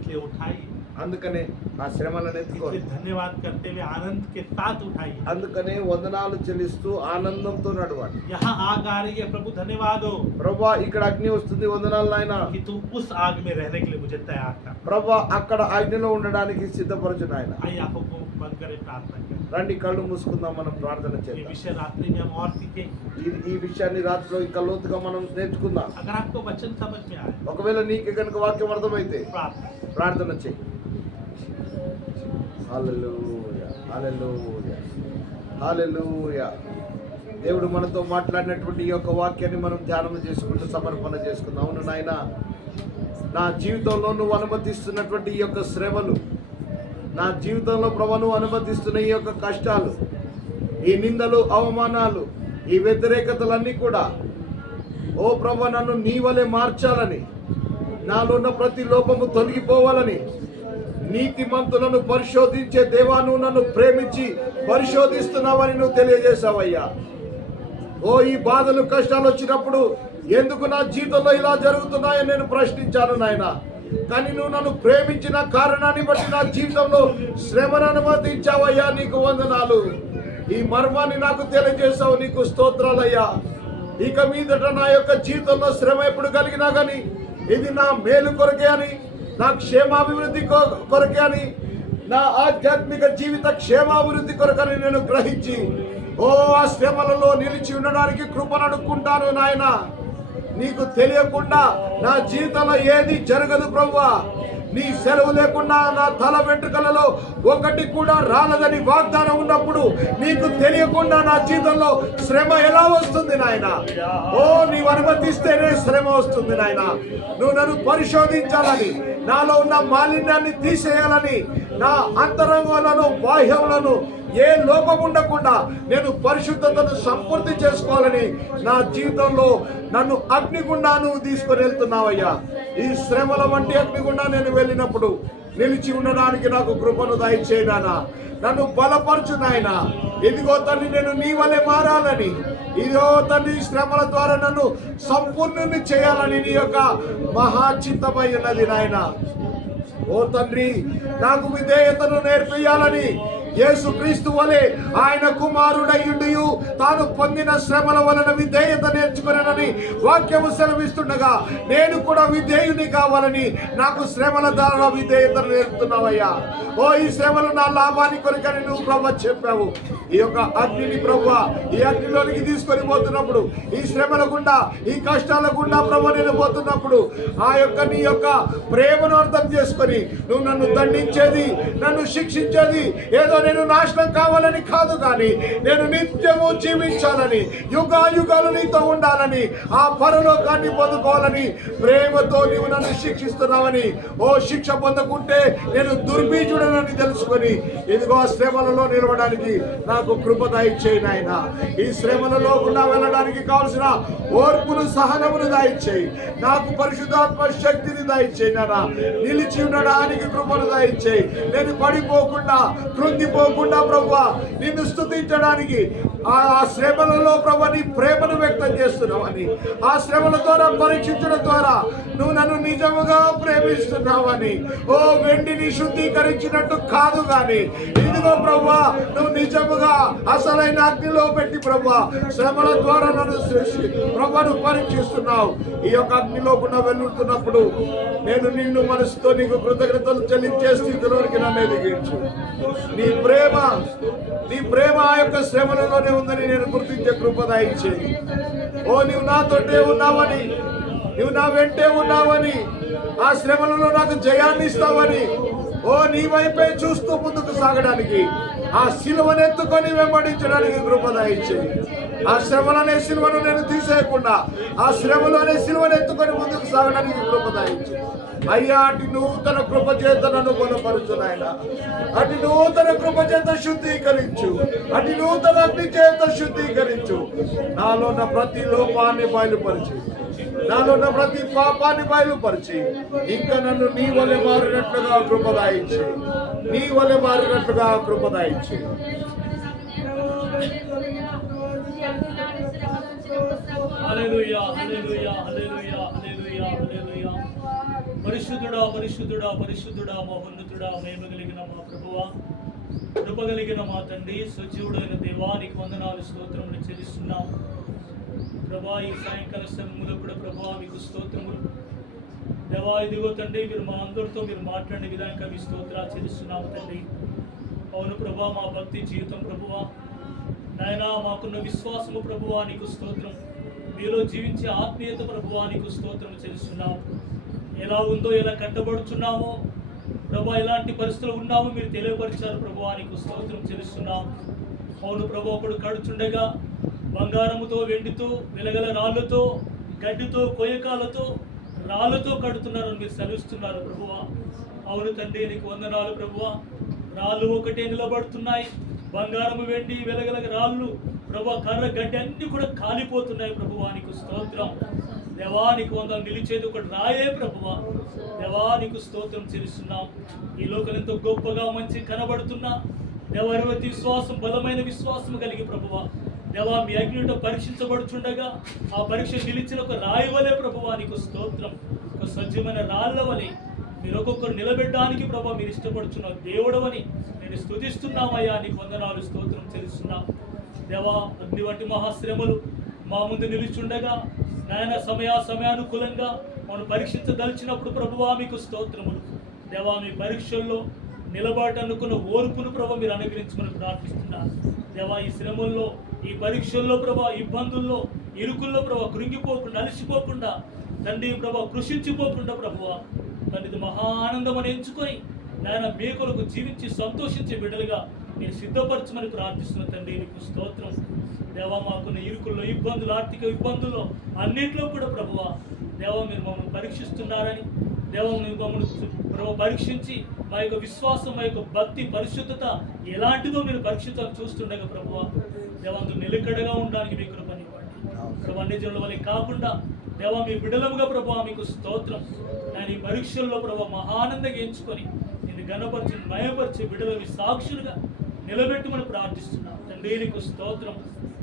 इसलिए उठाइए, అందుకనే ఆ శ్రమలను ఎత్తుకోవాలి. इसलिए धन्यवाद करते हुए आनंद के साथ उठाइए. అందుకనే వందనాలు చెల్లిస్తూ ఆనందంతో నడవాలి. यहाँ आग आ रही है, प्रभु धन्यवाद हो ప్రభా ఇక్కడ అగ్ని వస్తుంది, వందనాలు నాయన. कि तू उस आग में रहने के लिए मुझे तैयार कर. ప్రభా అక్కడ అగ్నిలో ఉండడానికి సిద్ధపరచు నాయన. आइए आंखों को बंद करें, प्रार्थना करें. రండి కళ్ళు మూసుకుందాం, మనం ప్రార్థన ये చేద్దాం. विषय रात्रि में हम और सीखें. ఈ విషయాన్ని రాత్రిలో ఇంకా లోతుగా మనం నేర్చుకుందాం. अगर आपको वचन समझ में आए, ఒకవేళ నీకు కనుక వాక్యం అర్థమైతే प्रार्थना. ప్రార్థన చేయి. హల్లెలూయా, హల్లెలూయా, హల్లెలూయా. దేవుడు మనతో మాట్లాడినటువంటి ఈ యొక్క వాక్యాన్ని మనం ధ్యానం చేసుకుంటూ సమర్పణ చేసుకుందాం. అవును నాయన, నా జీవితంలో నువ్వు అనుమతిస్తున్నటువంటి ఈ యొక్క శ్రమలు, నా జీవితంలో ప్రభు నువ్వు అనుమతిస్తున్న ఈ యొక్క కష్టాలు, ఈ నిందలు, అవమానాలు, ఈ వ్యతిరేకతలన్నీ కూడా ఓ ప్రభు నన్ను నీ వలె మార్చాలని, నాలో ఉన్న ప్రతి లోపము తొలగిపోవాలని, నీతిమంతులను పరిశోధించే దేవా నువ్వు నన్ను ప్రేమించి పరిశోధిస్తున్నావని నువ్వు తెలియజేశావయ్యా. ఓ ఈ బాధలు కష్టాలు వచ్చినప్పుడు ఎందుకు నా జీవితంలో ఇలా జరుగుతున్నాయని నేను ప్రశ్నించాను నాయన. కానీ నువ్వు నన్ను ప్రేమించిన కారణాన్ని బట్టి నా జీవితంలో శ్రమను అనుమతించావయ్యా, నీకు వందనాలు. ఈ మర్మాన్ని నాకు తెలియజేశావు, నీకు స్తోత్రాలయ్యా. ఇక మీదట నా యొక్క జీవితంలో శ్రమ ఎప్పుడు కలిగినా కానీ ఇది నా మేలు కొరకే అని, నా క్షేమాభివృద్ధి కొరకే అని, నా ఆధ్యాత్మిక జీవిత క్షేమాభివృద్ధి కొరకని నేను గ్రహించి ఓ ఆ శ్రమలలో నిలిచి ఉండడానికి కృపను అడుక్కుంటాను నాయన. నీకు తెలియకుండా నా జీవితంలో ఏది జరగదు ప్రభువా. నీ సెలవు లేకుండా నా తల వెంట్రుకలలో ఒకటి కూడా రాలదని వాగ్దానం ఉన్నప్పుడు నీకు తెలియకుండా నా జీవితంలో శ్రమ ఎలా వస్తుంది నాయన? ఓ నీవు అనుమతిస్తేనే శ్రమ వస్తుంది నాయన. నువ్వు నన్ను పరిశోధించాలని, నాలో ఉన్న మాలిన్యాన్ని తీసేయాలని, నా అంతరంగంలోను బాహ్యంలోను ఏ లోపం ఉండకుండా నేను పరిశుద్ధతను సంపూర్తి చేసుకోవాలని నా జీవితంలో నన్ను అగ్నిగుండా నువ్వు తీసుకొని వెళ్తున్నావయ్యా. ఈ శ్రమల వంటి అగ్నిగుండా నేను వెళ్ళినప్పుడు నిలిచి ఉండడానికి నాకు కృపను దయచేయి నాయనా. నన్ను బలపరచు నాయనా. ఇదిగో తండ్రి నేను నీ వలె మారాలని, ఇదిగో తండ్రి శ్రమల ద్వారా నన్ను సంపూర్ణుని చేయాలని నీ యొక్క మహాచిత్తమై ఉన్నది నాయన. ఓ తండ్రి నాకు విధేయతను నేర్పియాలని, యేసుక్రీస్తు వలె ఆయన కుమారుడయ్యుండి తాను పొందిన శ్రమల వలన విధేయత నేర్చుకునేనని వాక్యము సెలవిస్తుండగా నేను కూడా విధేయుని కావాలని నాకు శ్రమల ద్వారా విధేయత నేర్పుతున్నావయ్యా. ఓ ఈ శ్రమలు నా లాభాన్ని కొరకని నువ్వు ప్రభు చెప్పావు. ఈ యొక్క అగ్నిని ప్రభు ఈ అగ్నిలోనికి తీసుకొని పోతున్నప్పుడు, ఈ శ్రమల గుండా ఈ కష్టాల గుండా ప్రభు నేను పోతున్నప్పుడు ఆ యొక్క నీ యొక్క ప్రేమను అర్థం చేసుకొని నువ్వు నన్ను దండించేది, నన్ను శిక్షించేది ఏదో నేను నాశనం కావాలని కాదు, కానీ నేను నిత్యము జీవించాలని, యుగాయుగాలు నీతో ఉండాలని, ఆ పరలోకాన్ని పొందుకోవాలని ప్రేమతో నీవు నన్ను శిక్షిస్తున్నావని, ఓ శిక్ష పొందకుంటే నేను దుర్బీజుడనని తెలుసుకొని ఇదిగో శ్రమలలో నిలవడానికి నాకు కృప దయచేయి నాయన. ఈ శ్రమలలో గుండా వెళ్ళడానికి కావలసిన ఓర్పును సహనమును దయచేయి. నాకు పరిశుద్ధాత్మ శక్తిని దయచేయి నాన్న. నిలిచి ఉండడానికి కృపను దయచేయి. నేను పడిపోకుండా కృంగిపోకుండా ప్రభువా నిన్ను స్తుతించడానికి ఆ శ్రమలలో ప్రభు నీ ప్రేమను వ్యక్తం చేస్తున్నావని, ఆ శ్రమల ద్వారా పరీక్షించడం ద్వారా నువ్వు నన్ను నిజముగా ప్రేమిస్తున్నావని, ఓ వెండిని శుద్ధీకరించినట్టు కాదు కానీ ఇదిగో ప్రభువా నువ్వు నిజముగా అసలైన అగ్నిలో పెట్టి ప్రభువా శ్రమల ద్వారా నన్ను ప్రభువును పరీక్షిస్తున్నావు. ఈ యొక్క అగ్నిలో కూడా వెళ్తున్నప్పుడు నేను నిన్ను మనసుతో నీకు కృతజ్ఞతలు చెల్లించే స్థితిలోనికి నన్ను ఎదిగించు. నీ ప్రేమ ఆ యొక్క శ్రమలలోనే ఉందని నేను గుర్తించే కృప దయచేయి. ఓ నీవు నాతోటే ఉన్నావని, నువ్వు నా వెంటే ఉన్నావని, ఆ శ్రమలలో నాకు జయాన్ని ఇస్తావని, ఓ నీ వైపే చూస్తూ ముందుకు సాగడానికి, ఆ సిలువను ఎత్తుకొని వెంబడించడానికి కృప దయచేయి. ఆ శ్రమలనే సిలువను నేను తీసేయకుండా ఆ శ్రమలు అనే సిలువను ఎత్తుకొని ముందుకు సాగడానికి కృప దయచేయి. అయ్యా అటు నూతన కృప చేత నన్ను బలపరచు నాయన. అటు నూతన కృప చేత శుద్ధీకరించు, అటు నూతన అగ్ని చేత శుద్ధీకరించు. నాలో ఉన్న ప్రతి లోపాన్ని బయలుపరిచి, నాలో ఉన్న ప్రతి పాపాన్ని బయలుపరిచి ఇంకా నన్ను నీ వలె మారినట్లుగా కృప దయచేయి. నీ వలె మారినట్లుగా కృప దయచేయి. హల్లెలూయా హల్లెలూయా హల్లెలూయా హల్లెలూయా హల్లెలూయా. పరిశుద్ధుడా పరిశుద్ధుడా పరిశుద్ధుడా మహోన్నతుడా మహిమ కలిగిన మా ప్రభువా, కృప కలిగిన మా తండ్రి, సజీవుడైన దేవానికి వందనాలు స్తోత్రములు చెల్లిస్తున్నాం ప్రభా. ఈ సాయంకాల సమయంలో కూడా ప్రభా మీకు స్తోత్రములు దేవా. ఇదిగో తండ్రి మీరు మా అందరితో మీరు మాట్లాడిన విధానంగా మీ స్తోత్రాలు చెల్లిస్తున్నాము తండ్రి. అవును ప్రభా, మా భక్తి జీవితం ప్రభువా నాయనా, మాకున్న విశ్వాసము ప్రభువా నీకు స్తోత్రం. మీలో జీవించే ఆత్మీయత ప్రభువా నీకు స్తోత్రం చెల్లిస్తున్నాము. ఎలా ఉందో ఎలా కట్టబడుచున్నామో ప్రభా, ఎలాంటి పరిస్థితులు ఉన్నామో మీరు తెలియపరిచారు ప్రభువా నీకు స్తోత్రం చెల్లిస్తున్నాము. అవును ప్రభు, ఒకడు కడుచుండగా బంగారముతో వెండితో వెలగల రాళ్ళతో గడ్డితో కొయ్యకాలతో రాళ్ళతో కడుతున్నారని మీరు సెలవిస్తున్నారు ప్రభువా. అవును తండ్రి నీకు వందనాలు ప్రభువా. రాళ్ళు ఒకటే నిలబడుతున్నాయి, బంగారము వెండి వెలగల రాళ్ళు ప్రభా కర్ర గడ్డి అన్ని కూడా కాలిపోతున్నాయి ప్రభువా నీకు స్తోత్రం. దేవానికి వందలు నిలిచేది ఒకటి రాయే ప్రభువా. దేవానికి స్తోత్రం చెల్లిస్తున్నాం. ఈ లోకం ఎంతో గొప్పగా మంచి కనబడుతున్నా దేవరవతి విశ్వాసం బలమైన విశ్వాసం కలిగి ప్రభువా దేవా మీ అగ్నితో పరీక్షించబడుచుండగా ఆ పరీక్ష నిలిచిన ఒక రాయి వలె ప్రభువా నీకు స్తోత్రం. ఒక సజ్జమైన రాళ్ళ వలె మీరు ఒక్కొక్కరు నిలబెట్టడానికి ప్రభా మీరు ఇష్టపడుచున్న దేవుడవని నేను స్తుతిస్తున్నామయ్యా. నీకు వందనాలు స్తోత్రం చెల్లిస్తున్నాం దేవా. అగ్ని వంటి మహాశ్రమలు మా ముందు నిలుచుండగా నాయన సమయానుకూలంగా మనం పరీక్షించదలిచినప్పుడు ప్రభువా మీకు స్తోత్రములు దేవా. మీ పరీక్షల్లో నిలబడనుకున్న ఓర్పును ప్రభా మీరు అనుగ్రహించమని ప్రార్థిస్తున్నాను దేవా. ఈ శ్రమల్లో ఈ పరీక్షల్లో ప్రభా ఇబ్బందుల్లో ఇరుకుల్లో ప్రభా కృంగిపోకుండా అలసిపోకుండా తండ్రి ప్రభా కృషించిపోకుండా ప్రభువా తండ్రి మహా ఆనందమని ఎంచుకొని నాయన మీ కొరకు జీవించి సంతోషించే బిడ్డలుగా నేను సిద్ధపరచమని ప్రార్థిస్తున్న తండ్రి నీకు స్తోత్రం దేవా. మాకున్న ఇరుకుల్లో ఇబ్బందులు ఆర్థిక ఇబ్బందుల్లో అన్నింటిలో కూడా ప్రభువా దేవా మీరు మమ్మల్ని పరీక్షిస్తున్నారని దేవా మమ్మల్ని ప్రభు పరీక్షించి మా యొక్క విశ్వాసం మా యొక్క భక్తి పరిశుద్ధత ఎలాంటిదో మీరు పరీక్షించాలని చూస్తుండగా ప్రభువా దేవంతో నిలకడగా ఉండడానికి మీ కృపనివ్వండి ప్రభు. అన్ని జనుల వల్ల కాకుండా దేవా మీ బిడలముగా ప్రభు మీకు స్తోత్రం. నేను ఈ పరీక్షల్లో ప్రభు మహానందంగా ఎంచుకొని నేను గణపరిచి మయపరిచి బిడలని సాక్షులుగా నిలబెట్టుమని ప్రార్థిస్తున్నాను తండ్రి నీకు స్తోత్రం.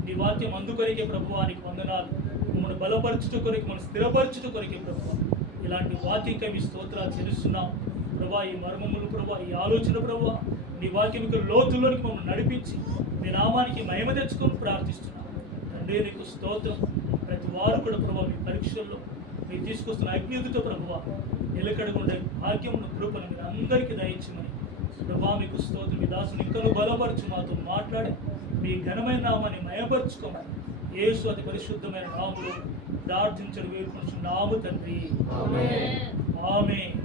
నీ వాక్యం అందుకొరికే ప్రభువానికి వందనాలు. మమ్మల్ని బలపరచుట కొరికి మనం స్థిరపరచుట కొరికే ప్రభు ఇలాంటి వాక్యంకై మీ స్తోత్రాలు చెల్లిస్తున్నాం ప్రభా. ఈ మర్మములు ప్రభా, ఈ ఆలోచన ప్రభా, నీ వాక్యంకి లోతుల్లోనికి మమ్మల్ని నడిపించి మీ నామానికి మహిమ తెచ్చుకొని ప్రార్థిస్తున్నాం తండ్రి. నీకు స్తోత్రం. ప్రతి వారు కూడా ప్రభా మీ పరీక్షల్లో మీరు తీసుకొస్తున్న అజ్ఞతతో ప్రభువా నిలకడకుండా భాగ్యమును కృపను మీరు అందరికీ దయచేయమని ప్రభా మీకు స్తోత్రం. మీ దాసుని ఇంకను బలపరచు, మాతో మాట్లాడి మీ ఘనమైన నామాన్ని మయపరుచుకోమని యేసు అతి పరిశుద్ధమైన నామములో ప్రార్థించడం వేడుకుంటున్నాము తండ్రి. ఆమేన్.